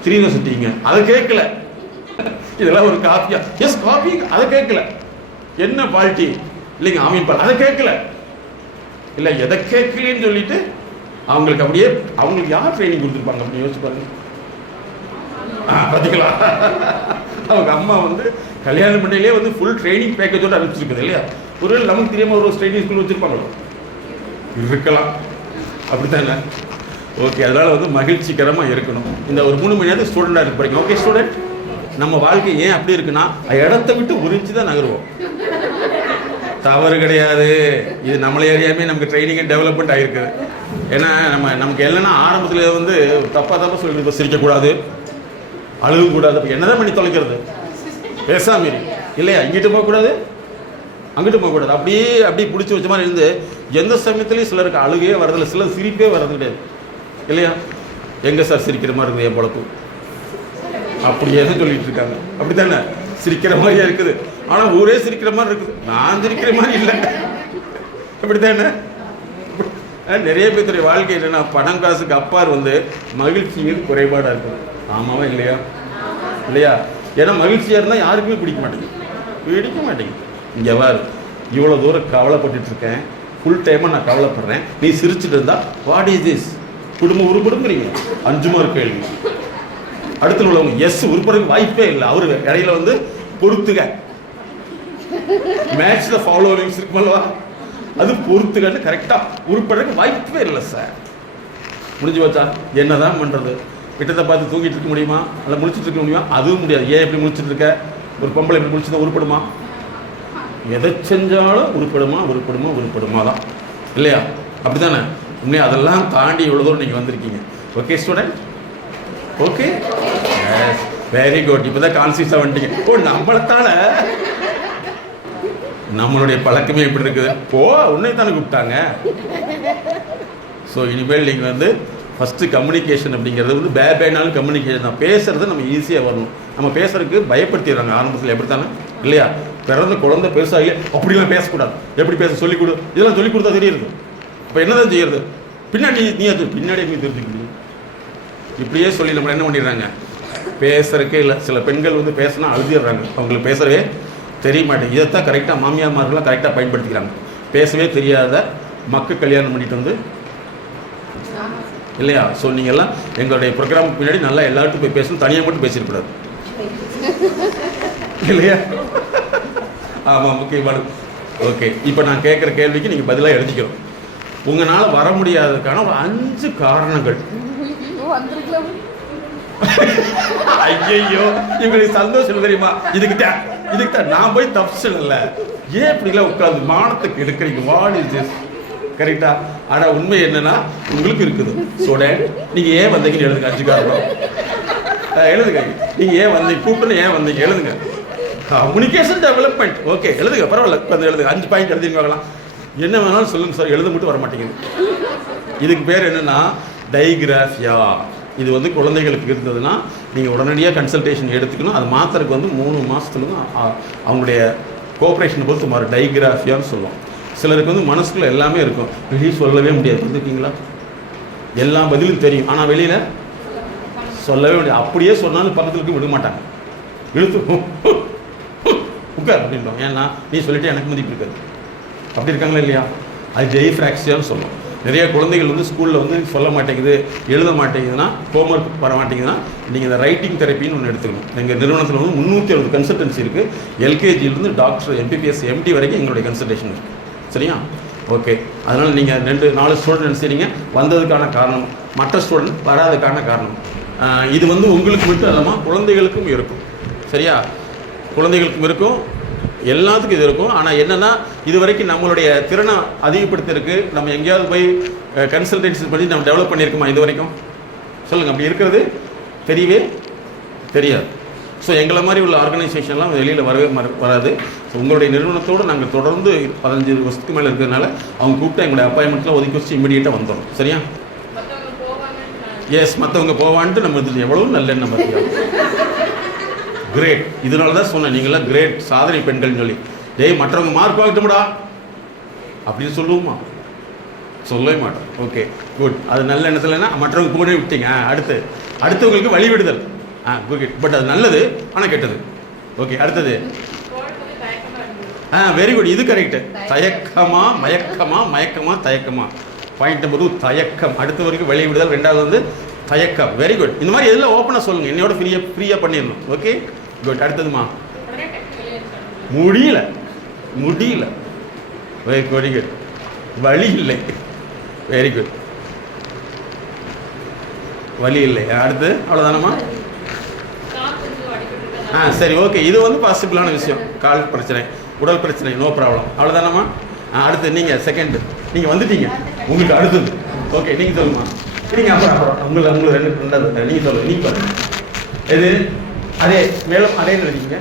3 வருஷம் டீங்க, அதை கேட்கல. இதெல்லாம் ஒரு காஃபியா? எஸ் காஃபி, அதை கேட்கல. என்ன பால்ட்டி இல்லைங்க, ஆமீன் பால், அதை கேட்கல. இல்லை எதை கேட்கலன்னு சொல்லிட்டு அவங்களுக்கு அப்படியே அவங்களுக்கு யார் ட்ரைனிங் கொடுத்துருப்பாங்க அப்படின்னு யோசிச்சு பாருங்க. பார்த்துக்கலாம், அவங்க அம்மா வந்து கல்யாணம் பண்ணிலே வந்து ஃபுல் ட்ரைனிங் பேக்கேஜோடு அனுப்பிச்சிருக்குது இல்லையா? ஒரு நமக்கு தெரியாமல் ஒரு ட்ரைனிங் ஸ்கூல் வச்சுருப்பாங்களோ, இருக்கலாம். அப்படித்தானே? ஓகே, அதனால் வந்து மகிழ்ச்சிகரமாக இருக்கணும். இந்த ஒரு 3 மணி நேரத்துக்கு ஸ்டூடெண்டாக இருக்கு படிக்கும். ஓகே ஸ்டூடெண்ட், நம்ம வாழ்க்கை ஏன் அப்படி இருக்குன்னா இடத்த விட்டு உறிஞ்சி தான் நகருவோம். தவறு கிடையாது. இது நம்மளே ஏரியாமே நமக்கு ட்ரைனிங் அண்ட் டெவலப்மெண்ட் ஆகிருக்குது. ஏன்னா நமக்கு இல்லைன்னா ஆரம்பத்தில் வந்து தப்பாக சொல்லி சிரிக்கக்கூடாது, அழுகக்கூடாது. அப்போ என்ன தான் பண்ணி தொலைக்கிறது? பேசாம இல்லையா? இங்கிட்டு போகக்கூடாது, அங்கிட்டு போகக்கூடாது. அப்படியே பிடிச்சி வச்ச மாதிரி இருந்து எந்த சமயத்துலேயும் சிலருக்கு அழுகையே வரதில்லை, சிலர் சிரிப்பே வரது கிடையாது இல்லையா? எங்கே சார் சிரிக்கிற மாதிரி இருக்குது என் பொழப்பு அப்படியே தான் சொல்லிட்டு இருக்காங்க. அப்படி தானே? சிரிக்கிற மாதிரியா இருக்குது, ஆனால் ஊரே சிரிக்கிற மாதிரி இருக்குது, நான் சிரிக்கிற மாதிரி இல்லை. அப்படி தானே? நிறைய பேருடைய வாழ்க்கை என்னென்னா பணம் காசுக்கு அப்பார் வந்து மகிழ்ச்சியின் குறைபாடாக இருக்குது. ஆமாவா இல்லையா? இல்லையா? ஏன்னா மகிழ்ச்சியாக இருந்தால் யாருக்குமே பிடிக்க மாட்டேங்குது. இங்கே வார் இவ்வளோ தூரம் கவலைப்பட்டுருக்கேன், ஃபுல் டைமாக நான் கவலைப்படுறேன், நீ சிரிச்சுட்டு இருந்தா வாட் இஸ் திஸ், குடும்பம் உருப்படுங்கிறீங்க. 5 மார்க் கேள்வி. அடுத்து உள்ளவங்க எஸ் உருப்படுறதுக்கு வாய்ப்பே இல்லை. அவரு இடையில வந்து பொறுத்துக, மேட்ச் த ஃபாலோவிங்ஸ் இருக்குமல்லவா, அது பொறுத்துக்கன்னு கரெக்டாக உருப்படுறதுக்கு வாய்ப்பே இல்லை சார். முடிஞ்சு வச்சா என்னதான் பண்ணுறது? கிட்டத்தை பார்த்து தூங்கிட்டு இருக்க முடியுமா, இல்லை முடிச்சுட்டு இருக்க முடியுமா? அதுவும் முடியாது. ஏன் எப்படி முடிச்சுட்டு இருக்க? ஒரு பொம்பளை எப்படி முடிச்சுதான் உருப்படுமா? எதை செஞ்சாலும் உருப்படுமா தான் இல்லையா? அப்படி தானே? உண்மையாக அதெல்லாம் தாண்டி இவ்வளோ தூரம் நீங்கள் வந்திருக்கீங்க. Okay student, okay, very good. இப்போ தான் கான்சியஸாக வந்துட்டீங்க. ஓ, நம்மளத்தால நம்மளுடைய பழக்கமே எப்படி இருக்குது? உன்னை தானே கூப்பிட்டாங்க. ஸோ இனிமேல் நீங்கள் வந்து ஃபஸ்ட்டு கம்யூனிகேஷன் அப்படிங்கிறது வந்து பேனாலும் கம்யூனிகேஷன் தான். பேசுகிறது நம்ம ஈஸியாக வரணும். நம்ம பேசுறதுக்கு பயப்படுத்திடுறாங்க ஆரம்பத்தில், எப்படித்தானே இல்லையா? பிறந்த குழந்தை பெருசாகி அப்படிலாம் பேசக்கூடாது, எப்படி பேச சொல்லிக் கொடு, இதெல்லாம் சொல்லிக் கொடுத்தா தெரியுது. இப்போ என்னதான் செய்யறது? பின்னாடி நீ அது பின்னாடியே நீ தெரிஞ்சுக்க முடியும். இப்படியே சொல்லி நம்ம என்ன பண்ணிடுறாங்க, பேசுறதுக்கே இல்லை. சில பெண்கள் வந்து பேசினா அழுதிடுறாங்க, அவங்களுக்கு பேசவே தெரிய மாட்டேங்குது. இதைத்தான் கரெக்டாக மாமியார்மார்கள்லாம் கரெக்டாக பயன்படுத்திக்கிறாங்க. பேசவே தெரியாத மக்கள் கல்யாணம் பண்ணிட்டு வந்து இல்லையா? ஸோ நீங்கள் எல்லாம் எங்களுடைய ப்ரோக்ராமுக்கு பின்னாடி நல்லா எல்லார்ட்டும் போய் பேசணும், தனியாக மட்டும் பேசிடக்கூடாது இல்லையா? ஆமாம், முக்கியமானது. ஓகே, இப்போ நான் கேட்குற கேள்விக்கு நீங்கள் பதிலாக எழுதிக்கணும். உங்களால் வர முடியாததுக்கான ஒரு 5 காரணங்கள். ஐயோ, இவங்களுக்கு சந்தோஷம் தெரியுமா? இதுக்கிட்ட நான் போய் தப்பு இல்லை. ஏன் இப்படிலாம் உட்காந்து மானத்துக்கு எடுக்கிறீங்க? What is this? கரெக்டா? ஆனால் உண்மை என்னன்னா உங்களுக்கு இருக்குது. நீங்க ஏன் வந்தீங்கன்னு எழுதுங்க. 5 காரணம் எழுதுங்க. நீங்க ஏன் வந்தீங்க, கூப்பிட்டு ஏன் வந்தீங்க எழுதுங்க. Communication development. ஓகே, எழுதுங்க, பரவாயில்ல. இப்போ எழுதுங்க. 5 பாயிண்ட் எழுதிங்க பார்க்கலாம். என்ன வேணாலும் சொல்லுங்க சார், எழுத மட்டும் வர மாட்டேங்குது. இதுக்கு பேர் என்னன்னா டைகிராஃபியா. இது வந்து குழந்தைகளுக்கு இருந்ததுன்னா நீங்கள் உடனடியாக கன்சல்டேஷன் எடுத்துக்கணும். அது மாத்திரக்கு வந்து 3 மாதத்துலேருந்து அவங்களுடைய கோஆப்ரேஷனை பொறுத்து மாறும். டைகிராஃபியான்னு சொல்லுவோம். சிலருக்கு வந்து மனசுக்குள்ள எல்லாமே இருக்கும், வெளியே சொல்லவே முடியாது. புரிஞ்சுக்கிங்களா? எல்லா பதிலும் தெரியும், ஆனால் வெளியில் சொல்லவே முடியாது. அப்படியே சொன்னாலும் பக்கத்துக்கு விட மாட்டாங்க, இழுத்து உட்கார் அப்படின்றோம். ஏன்னா நீ சொல்லிட்டு எனக்கு மதிப்பு இருக்காது. அப்படி இருக்காங்களா இல்லையா? அது ஜெய்ஃப்ராக்சியான்னு சொல்லுவோம். நிறைய குழந்தைகள் வந்து ஸ்கூலில் வந்து சொல்ல மாட்டேங்குது, எழுத மாட்டேங்குதுன்னா, ஹோம்ஒர்க் வர மாட்டேங்குதுன்னா, நீங்கள் இந்த ரைட்டிங் தெரப்பின்னு ஒன்று எடுத்துக்கணும். எங்கள் நிறுவனத்தில் வந்து 360 கன்சல்டன்சி இருக்குது. எல்கேஜியிலேருந்து டாக்டர், MPBS, MD வரைக்கும் எங்களுடைய கன்சல்டேஷன் இருக்குது. சரியா? ஓகே, அதனால் நீங்கள் 4 ஸ்டூடெண்ட் சரிங்க வந்ததுக்கான காரணம், மற்ற ஸ்டூடெண்ட் வராதுக்கான காரணம். இது வந்து உங்களுக்கு மட்டும் இல்லாமல் குழந்தைகளுக்கும் இருக்கும். சரியா? குழந்தைகளுக்கும் இருக்கும், எல்லாத்துக்கும் இது இருக்கும். ஆனால் என்னென்னா, இது வரைக்கும் நம்மளுடைய திறனை அதிகப்படுத்திருக்கு. நம்ம எங்கேயாவது போய் கன்சல்டன்சி பண்ணி நம்ம டெவலப் பண்ணியிருக்கோமா இது வரைக்கும்? சொல்லுங்கள். அப்படி இருக்கிறது தெரியவே தெரியாது. ஸோ எங்களை மாதிரி உள்ள ஆர்கனைசேஷன்லாம் வெளியில் வரவே வராது. ஸோ உங்களுடைய நிறுவனத்தோடு நாங்கள் தொடர்ந்து 15 வருஷத்துக்கு மேலே இருக்கிறதுனால அவங்க கூப்பிட்டு எங்களுடைய அப்பாயின்மெண்ட்லாம் ஒதுக்கி வச்சு இமீடியட்டாக வந்துடும். சரியா? எஸ், மற்றவங்க போவான்ட்டு நம்ம இது எவ்வளோ நல்ல எண்ணம் பார்த்தியா? கிரேட். இதனால தான் சொன்னேன், நீங்களாம் கிரேட், சாதனை பெண்கள்னு சொல்லி. மற்றவங்க மார்க் வாங்கட்டும்டா அப்படின்னு சொல்லுவோமா? சொல்லவே மாட்டோம். Okay, good. அது நல்ல எண்ணத்துலன்னா மற்றவங்க கூட விட்டீங்க. அடுத்தவங்களுக்கு வழிவிடுதல். குட். பட் அது நல்லது, ஆனால் கெட்டது. ஓகே, அடுத்தது. Very good. இது கரெக்டு. தயக்கமா, மயக்கமா, தயக்கமா. பாயிண்ட் நம்பர் 2 தயக்கம். அடுத்த வரைக்கும் வெளியே விடுதல். 2வது வந்து தயக்கம். Very good. இந்த மாதிரி எதெல்லாம் ஓப்பனாக சொல்லுங்கள், என்னையோட ஃப்ரீயாக பண்ணிடணும். Okay, good. அடுத்ததுமா? முடியல. Very good. வழி இல்லை. Very good. வழி இல்லை. அடுத்து அவ்வளோதானம்மா? சரி, ஓகே. இது வந்து பாசிபிளான விஷயம். கால் பிரச்சனை, உடல் பிரச்சனை, நோ ப்ராப்ளம். அவ்வளோதானம்மா? அடுத்து நீங்கள் செகண்ட், நீங்கள் வந்துட்டீங்க. உங்களுக்கு அடுத்தது. ஓகே, நீங்கள் சொல்லுமா? நீங்கள் அப்புறம் உங்களை 2 நீங்கள் சொல்லுங்கள். நீங்கள் பாருங்க. எது? அதே மேலும் அதே நினைக்கிங்க.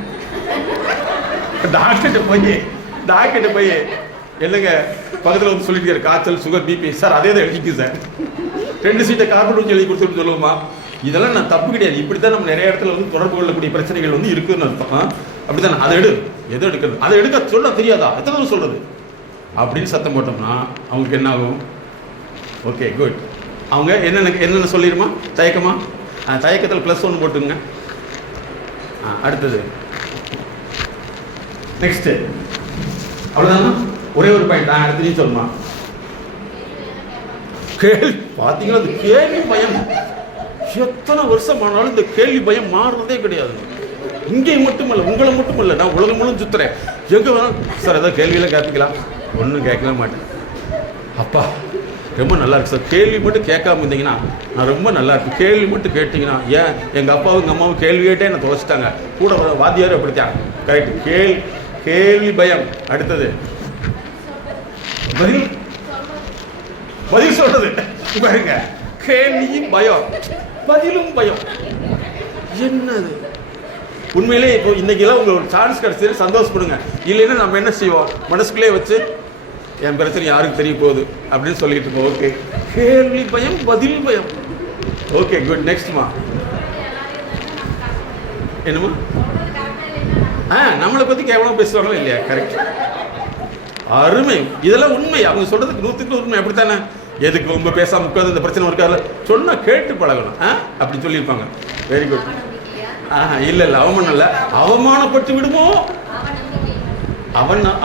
டாக்டர்கிட்ட போய் என்னங்க பக்கத்தில் வந்து சொல்லிட்டு காய்ச்சல், சுகர், பிபி. சார் அதே தான் எழுதிக்கு சார். 2 சீட்டை கார்பன் எழுதி கொடுத்துட்டு சொல்லுவோமா? இதெல்லாம் நான் தப்பு கிடையாது. இப்படி தான் நம்ம நிறைய இடத்துல வந்து தொடர்பு கொள்ளக்கூடிய பிரச்சனைகள் வந்து இருக்குன்னு அர்த்தம். அப்படி தானே? அதை எது எடுக்கிறது? அதை எடுக்க சொல்ல தெரியாதா? எத்தனை சொல்கிறது அப்படின்னு சத்தம் போட்டோம்னா அவங்களுக்கு என்ன ஆகும்? Okay, good. அவங்க என்னென்ன சொல்லிடுமா? தயக்கமா? தயக்கத்தில் +1 போட்டுங்க. அடுத்தது நெக்ஸ்ட்டு. அவ்வளோதானா? ஒரே ஒரு பாயிண்ட். அடுத்து நீ சொல்லுமா? கேள்வி பார்த்தீங்களா, அந்த கேள்வி பயம் எத்தனை வருஷம் ஆனாலும் இந்த கேள்வி பயம் மாறுறதே கிடையாது. இங்கே மட்டுமல்ல, உங்களை மட்டுமல்ல, நான் உலகம் முழுவதும் சுற்றுறேன். எங்கே வேணும் சார் ஏதாவது கேள்வியெல்லாம் கேட்பீங்களா? ஒன்றும் கேட்கவே மாட்டேன். அப்பா ரொம்ப நல்லா இருக்கு சார். கேள்வி மட்டும் கேட்காம இருந்தீங்கன்னா நான் ரொம்ப நல்லா இருக்கு. கேள்வி மட்டும் கேட்டிங்கன்னா, ஏன் எங்கள் அப்பாவும் எங்கள் அம்மாவும் கேள்வி கேட்டே என்னை தொலைச்சிட்டாங்க. கூட வாத்தியாரும் அப்படித்தாங்க. கரெக்ட். கேள்வி பயம். அடுத்தது பதில் சொல்றது பாருங்க. கேள்வியும் பயம், பதிலும் பயம். என்னது உண்மையிலே இப்போ இன்னைக்கெல்லாம் உங்களுக்கு ஒரு சான்ஸ் கிடைச்சது, சந்தோஷப்படுங்க. இல்லைன்னா நம்ம என்ன செய்வோம், மனசுக்குள்ளே வச்சு என் பிரச்சனை யாருக்கு தெரிய போகுது அப்படின்னு சொல்லிட்டு இருக்கோம். ஓகே, கேள்வி பயம், பதில் பயம். Okay, good. நெக்ஸ்ட்மா என்னமா? நம்மளை பற்றி கேவலமாக பேசுவாங்களா இல்லையா? கரெக்ட், அருமை. இதெல்லாம் உண்மை. அவங்க சொல்றதுக்கு 100% உண்மை. அப்படித்தானே? எதுக்கு ரொம்ப பேசாம உட்காந்து இந்த பிரச்சனை இருக்காது, சொன்னா கேட்டு பழகணும் அப்படி சொல்லியிருப்பாங்க. Very good. இல்லை அவமானம் இல்லை, அவமானப்பட்டு விடுமோ,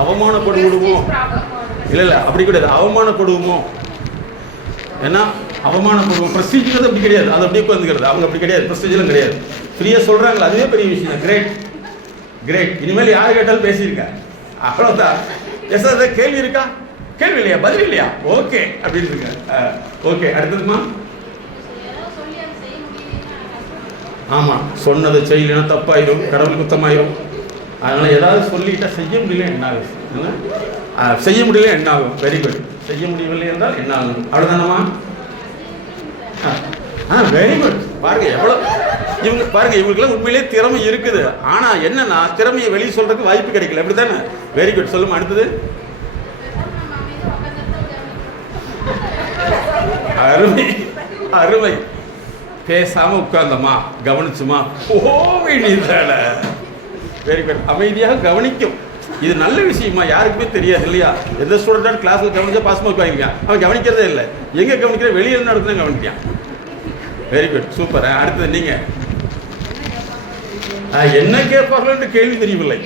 அவமானப்பட்டு விடுமோ. இல்லை அப்படி கிடையாது, அவமானப்படுவோமோ. ஏன்னா அவமானப்படுவோம். ப்ரெஸ்டீஜ் அப்படி கிடையாது, அது அப்படியே உட்காந்துக்கிறது. அவங்க அப்படி கிடையாது, ப்ரெஸ்டீஜ்லாம் கிடையாது. ஃப்ரீயாக சொல்கிறாங்களா, அதுவே பெரிய விஷயம். Great great. இனிமேல் யார் கேட்டாலும் பேசியிருக்கேன், அவ்வளோதான். எஸ் சார், கேள்வி இருக்கா? கேள்வி இல்லையா? பதில் இல்லையா? ஓகே அப்படின்னு இருக்க. ஓகே, அடுத்ததுமா? ஆமாம், சொன்னதை செய்யலைன்னா தப்பாயிரும், கடவுள் குத்தமாயிரும். அதனால் ஏதாவது சொல்லிக்கிட்டால் செய்ய முடியல என்ன ஆகும்? செய்ய முடியல என்ன ஆகும்? Very good. செய்ய முடியவில்லை என்றால் என்ன ஆகும்? அவ்வளோதானம்மா? Very good. பாருங்க எவ்வளோ இவங்க, பாருங்க இவங்களுக்குலாம் உண்மையிலே திறமை இருக்குது. ஆனால் என்னன்னா திறமையை வெளியே சொல்றதுக்கு வாய்ப்பு கிடைக்கல. அப்படி தானே? Very good. சொல்லுமா அடுத்தது. அருமை அருமை. பேசாம உட்கார்ந்தமா, கவனிச்சுமா, ஓவிதான. Very good. அமைதியாக கவனிக்கும். இது நல்ல விஷயமா, யாருக்குமே தெரியாது இல்லையா? எந்த ஸ்டூடெண்ட் கிளாஸ்ல கவனிச்சா பாஸ் மார்க் வாங்கிருக்கான், அவன் கவனிக்கிறதே இல்லை. எங்க கவனிக்கிற, வெளியே நடத்துனா கவனிக்கான். Very good, super. அடுத்தது நீங்க. என்ன கேட்பார்கள் கேள்வி தெரியவில்லை.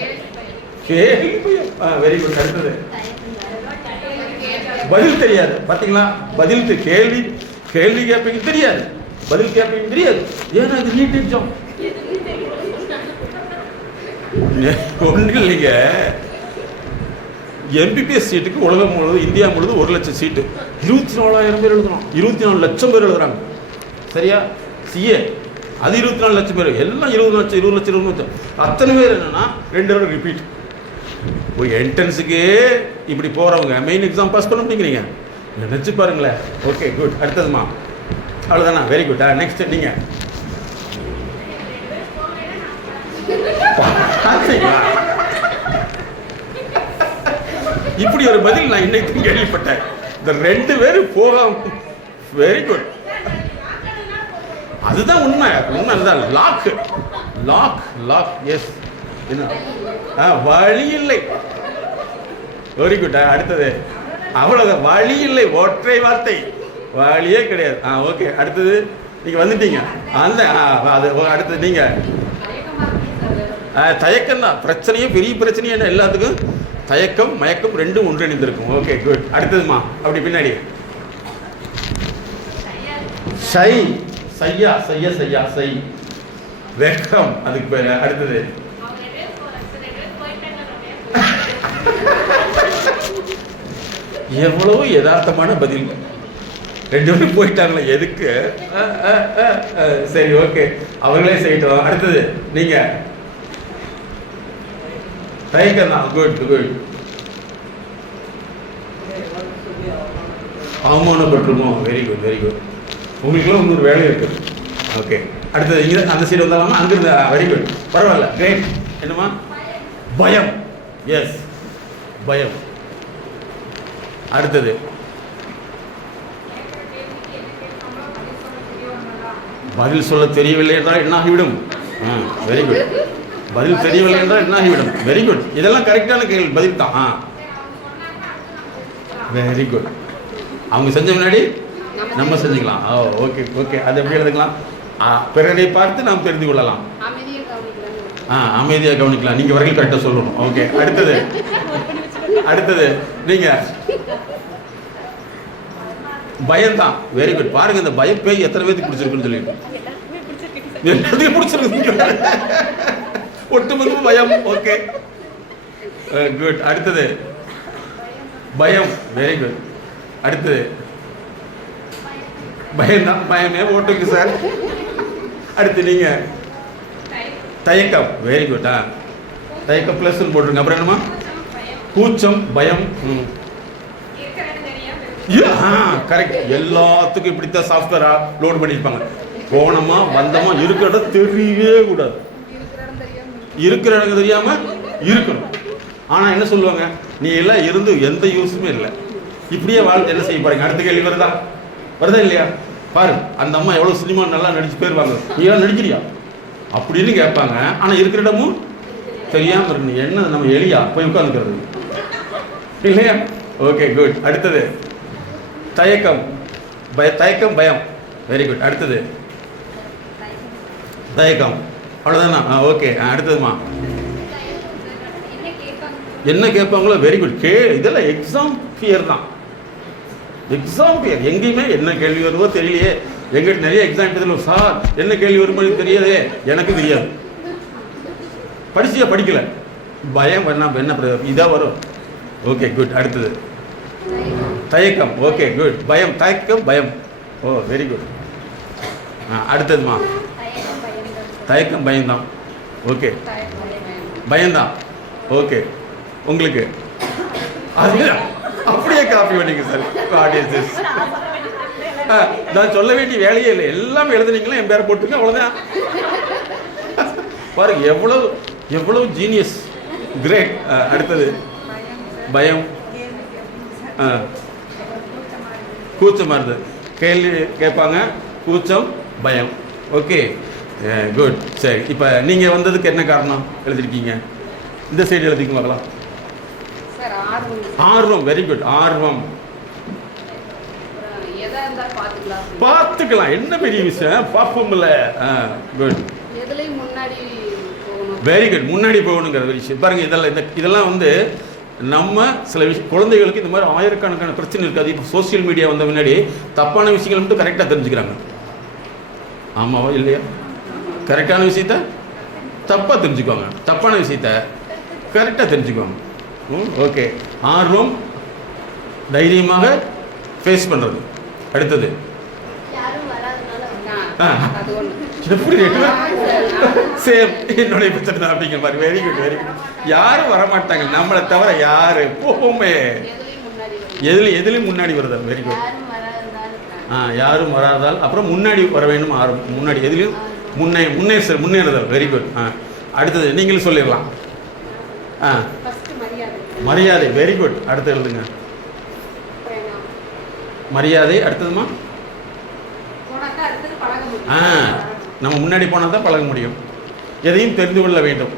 கேள்வி. Very good. அடுத்தது பதில் தெரியாது. பாத்தீங்களா? பதில் கேள்வி கேட்பீங்க தெரியாது, பதில் கேட்பீங்க தெரியாது. ஏன்னா இது நீட் எக்ஸாம். ஒன்றும் இல்லைங்க, எம்பிபிஎஸ் சீட்டுக்கு உலகம் முழுவதும், இந்தியா முழுவதும் 1 லட்சம் சீட்டு. 24,000 பேர் எழுதுறோம், 24 லட்சம் பேர் எழுதுறாங்க. சரியா? சிஏ அது 24 லட்சம் பேர், எல்லாம் 20 லட்சம். அத்தனை பேர் என்னன்னா 2 தடவை ரிப்பீட். ஒரு என்ட்ரன்ஸுக்கு இப்படி போறவங்க மெயின் எக்ஸாம் பாஸ் பண்ண முடியுங்கிறீங்க, நினைச்சு பாருங்களேன். Okay, good. அடுத்ததுமா? அவ்வளோதானா? Very good. நெக்ஸ்ட் நீங்க. இப்படி ஒரு பதில் நான் இன்னைக்கு கேள்விப்பட்டேன். இந்த 2 பேரும் போகாம. Very good. அதுதான் உண்மை. அதுதான் லாக் லாக் லாக். எஸ். வழி இல்லை. Very good. அடுத்தது. அவ்வளவுதான், வழி இல்லை. ஒற்றை வார்த்தை, வழியே கிடையாது. ஓகே, அடுத்தது. நீங்க வந்துட்டீங்க. அந்த அடுத்தது நீங்க. தயக்கம் தான் பிரச்சனையே, பெரிய பிரச்சனையே. என்ன எல்லாத்துக்கும் தயக்கம் மயக்கம் 2 ஒன்றிணைந்திருக்கும். Okay, good. அடுத்ததுமா? அப்படி பின்னாடி. சை சையா சையா சையா சை. வெக்கம், அதுக்கு பேர். அடுத்தது. எவ்வளவு யதார்த்தமான பதில். 2 பேரும் போயிட்டாங்களே, எதுக்கு? சரி, ஓகே, அவங்களே செய்யட்டும். அடுத்தது நீங்க. தயக்கம் தான். Good good. அவமானப்பட்டுருமோ? Very good very good. உங்களுக்குலாம் இன்னொரு வேலை இருக்குது. ஓகே, அடுத்தது இங்கே அந்த சைடு வந்தாலாமா? அங்கிருந்து. வெரி குட், பரவாயில்ல, கிரேட். என்னம்மா? பயம். எஸ், பயம். அடுத்தது. பதில் சொல்ல தெரியவில்லை என்றால் என்ன ஆகிவிடும்? Very good. பதில் தெரியவில்லை என்றால் என்ன ஆகிவிடும்? Very good. இதெல்லாம் கரெக்டான கேள்வி, பதில் தான். Very good. அவங்க செஞ்ச முன்னாடி நம்ம செஞ்சுக்கலாம். Okay okay. அது எப்படி எழுதுக்கலாம்? பிறரை பார்த்து நாம் தெரிந்து கொள்ளலாம். அமைதியாக கவனிக்கலாம். நீங்கள் வரைக்கும் கரெக்டாக சொல்லணும். ஓகே, அடுத்தது. அடுத்தது நீங்க. பயம்தான். Very good. பாருங்க இந்த பயம் பேய் எத்தனை பேருக்கு பிடிச்சிருக்குன்னு சொல்லிட்டு எல்லாத்தையும் பிடிச்சிருக்கு. ஒட்டுமொத்த பயம். Okay good. அடுத்தது பயம். Very good. அடுத்தது பயம்தான். பயமே ஓட்டுங்க சார். அடுத்து நீங்க தயக்கம். Very good. தயக்கம் பிளஸ் போட்டுருங்க. அப்புறம் என்னமா? கூச்சம், பயம். கரெக்ட். எல்லாத்துக்கும் இப்படித்தான் சாஃப்ட்வேரா லோட் பண்ணியிருப்பாங்க. போனமா வந்தமா இருக்கிற இடம் தெரியவே கூடாது. இருக்கிற இடம் தெரியாம இருக்கணும். ஆனா என்ன சொல்லுவாங்க, நீ எல்லாம் இருந்து எந்த யூஸுமே இல்லை, இப்படியே வாழ்க்கை என்ன செய்ய பாருங்க. அடுத்த கேள்வி வருதா இல்லையா? பாரு, அந்த அம்மா எவ்வளவு சினிமா நல்லா நடிச்சு போயிருவாங்க, நீ எல்லாம் நடிக்கிறியா அப்படின்னு கேட்பாங்க. ஆனா இருக்கிற இடமும் தெரியாம இருக்கணும். என்ன நம்ம எளியா போய் உட்காந்துக்கிறது இல்லையா? Okay good. அடுத்தது தயக்கம், தயக்கம், பயம். Very good. அடுத்தது தயக்கம். அவ்வளோதானா? ஓகே. அடுத்ததுமா என்ன கேட்பாங்களோ? Very good. இதெல்லாம் எக்ஸாம் ஃபியர் தான். Exam fear. எங்கேயுமே என்ன கேள்வி வருவோ தெரியலையே. எங்கிட்ட நிறைய எக்ஸாம் எழுதணும் சார், என்ன கேள்வி வரும்போது தெரியாதே. எனக்கு தெரியாது, படிச்சியா படிக்கல, பயம் என்ன இதாக வரும். Okay good. அடுத்தது தயக்கம். Okay good. பயம், தயக்கம், பயம். ஓ வெரி குட். அடுத்ததுமா தயக்கம், பயம்தான். ஓகே பயம்தான். ஓகே உங்களுக்கு அது அப்படியே காப்பி பண்ணிங்க சார். ஆடியன்ஸ் நான் சொல்ல வேண்டிய வேலையே இல்லை, எல்லாம் எழுதுனீங்களா என் பேரை போட்டுருங்க, அவ்வளோதான். பாருங்க எவ்வளவு எவ்வளவு ஜீனியஸ். கிரேட். அடுத்தது பயம், கூச்சமாக இருந்தது. கேள்வி கேட்பாங்க, கூச்சம், பயம். Okay good. சரி, இப்போ நீங்கள் வந்ததுக்கு என்ன காரணம் எழுதிருக்கீங்க? இந்த சைடு எழுதிக்க பார்க்கலாம். ஆர்வம். Very good. ஆர்வம். பார்த்துக்கலாம், என்ன பெரிய விஷயம், பார்ப்போம்ல. குட். Very good. முன்னாடி போகணுங்கிற விஷயம் பாருங்க. இதெல்லாம் வந்து நம்ம சில விஷயம் குழந்தைகளுக்கு இந்த மாதிரி ஆயிரக்கணக்கான பிரச்சனை இருக்காது. இப்போ சோசியல் மீடியா வந்த முன்னாடி தப்பான விஷயங்கள் மட்டும் கரெக்டாக தெரிஞ்சுக்கிறாங்க. ஆமாவா இல்லையா? கரெக்டான விஷயத்த தப்பாக தெரிஞ்சுக்குவாங்க, தப்பான விஷயத்த கரெக்டாக தெரிஞ்சுக்குவாங்க. ஓகே. ஆர்வம், தைரியமாக ஃபேஸ் பண்ணுறது. அடுத்தது எப்படி சேம் என்னுடைய பிரச்சனை தான் அப்படிங்கிற மாதிரி. Very good, very good. யாரும் வரமாட்டாங்க நம்மளை தவிர, யாரு போமே எதுலையும் முன்னாடி வருதா. Very good. யாரும் வராதால் அப்புறம் முன்னாடி வர வேண்டும். முன்னாடி எதுலையும் முன்னேறுதல். Very good. அடுத்தது நீங்களும் சொல்லிடலாம். மரியாதை. Very good. அடுத்து எழுதுங்க. மரியாதை. அடுத்ததுமா நம்ம முன்னாடி போனால் தான் பழக முடியும். எதையும் தெரிந்து கொள்ள வேண்டும்.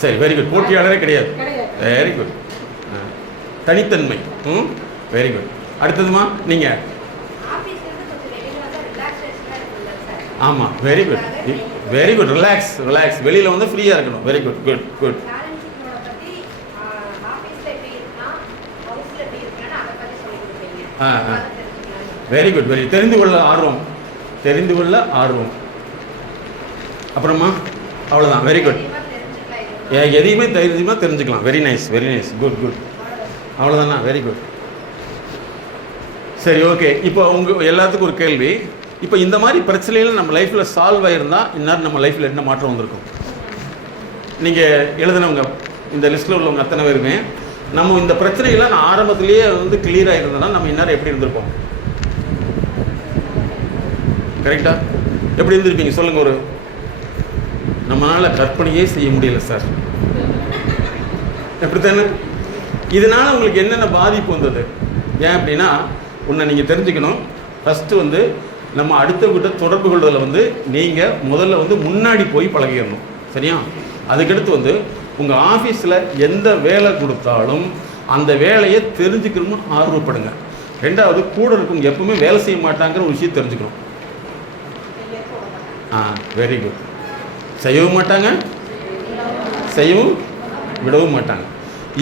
சரி, வெரி குட். போட்டியாளரே கிடையாது. Very good. தனித்தன்மை. Very good. அடுத்ததுமா நீங்க. ஆமாம், very good, very good. Relax, relax. வெளியில் வந்து ஃப்ரீயாக இருக்கணும். Very good, good, good. Very good, very. தெரிந்து கொள்ள ஆர்வம், தெரிந்து கொள்ள ஆர்வம். அப்புறமா அவ்வளோதான். Very good. எதையுமே தைரியமாக தெரிஞ்சுக்கலாம். Very nice, very nice. Good, good. அவ்வளோதானா? Very good. சரி, ஓகே. இப்போ எல்லாத்துக்கும் ஒரு கேள்வி. இப்போ இந்த மாதிரி பிரச்சனைகள் நம்ம லைஃப்பில் சால்வ் ஆகிருந்தால் இந்நேரம் நம்ம லைஃப்பில் என்ன மாற்றம் வந்திருக்கும்? நீங்கள் எழுதினவங்க இந்த லிஸ்ட்டில் உள்ளவங்க அத்தனை பேருமே நம்ம இந்த பிரச்சனைகளை நான் ஆரம்பத்திலேயே வந்து கிளியராக இருந்தோம்னா நம்ம இந்நேரம் எப்படி இருந்திருப்போம்? கரெக்டா? எப்படி இருந்திருப்பீங்க சொல்லுங்கள். ஒரு நம்மளால் கற்பனையே செய்ய முடியல சார். எப்படித்தானே? இதனால் உங்களுக்கு என்னென்ன பாதிப்பு வந்தது? ஏன் அப்படின்னா, ஒன்று நீங்கள் தெரிஞ்சுக்கணும். ஃபஸ்ட்டு வந்து நம்ம அடுத்தவங்கிட்ட தொடர்பு கொள்வதில் வந்து நீங்கள் முதல்ல வந்து முன்னாடி போய் பழகிடணும். சரியா? அதுக்கடுத்து வந்து உங்கள் ஆஃபீஸில் எந்த வேலை கொடுத்தாலும் அந்த வேலையை தெரிஞ்சுக்கணும்னு ஆர்வப்படுங்க. ரெண்டாவது, கூட இருக்கும் எப்பவுமே வேலை செய்ய மாட்டாங்கிற ஒரு விஷயம் தெரிஞ்சுக்கணும். Very good. செய்யவும் மாட்டாங்க, செய்யவும் விடவும் மாட்டாங்க.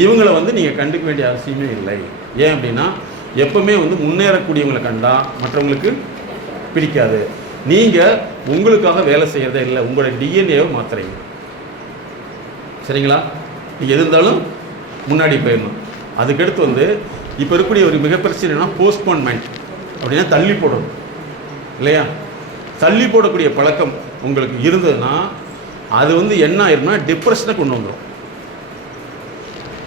இவங்களை வந்து நீங்கள் கண்டுக்க வேண்டிய அவசியமே இல்லை. ஏன் அப்படின்னா எப்பவுமே வந்து முன்னேறக்கூடியவங்களை கண்டா மற்றவங்களுக்கு பிடிக்காது. நீங்கள் உங்களுக்காக வேலை செய்கிறதே இல்லை, உங்களோட டிஎன்ஏவை மாற்றுறீங்க. சரிங்களா? நீங்கள் எது இருந்தாலும் முன்னாடி போயிடணும். அதுக்கடுத்து வந்து இப்போ இருக்கக்கூடிய ஒரு மிக பிரச்சனைனா போஸ்ட்போன்மெண்ட் அப்படின்னா தள்ளி போடணும் இல்லையா? தள்ளி போடக்கூடிய பழக்கம் உங்களுக்கு இருந்ததுன்னா அது வந்து என்ன ஆயிரும்னா டிப்ரெஷனை கொண்டு வந்துடும்.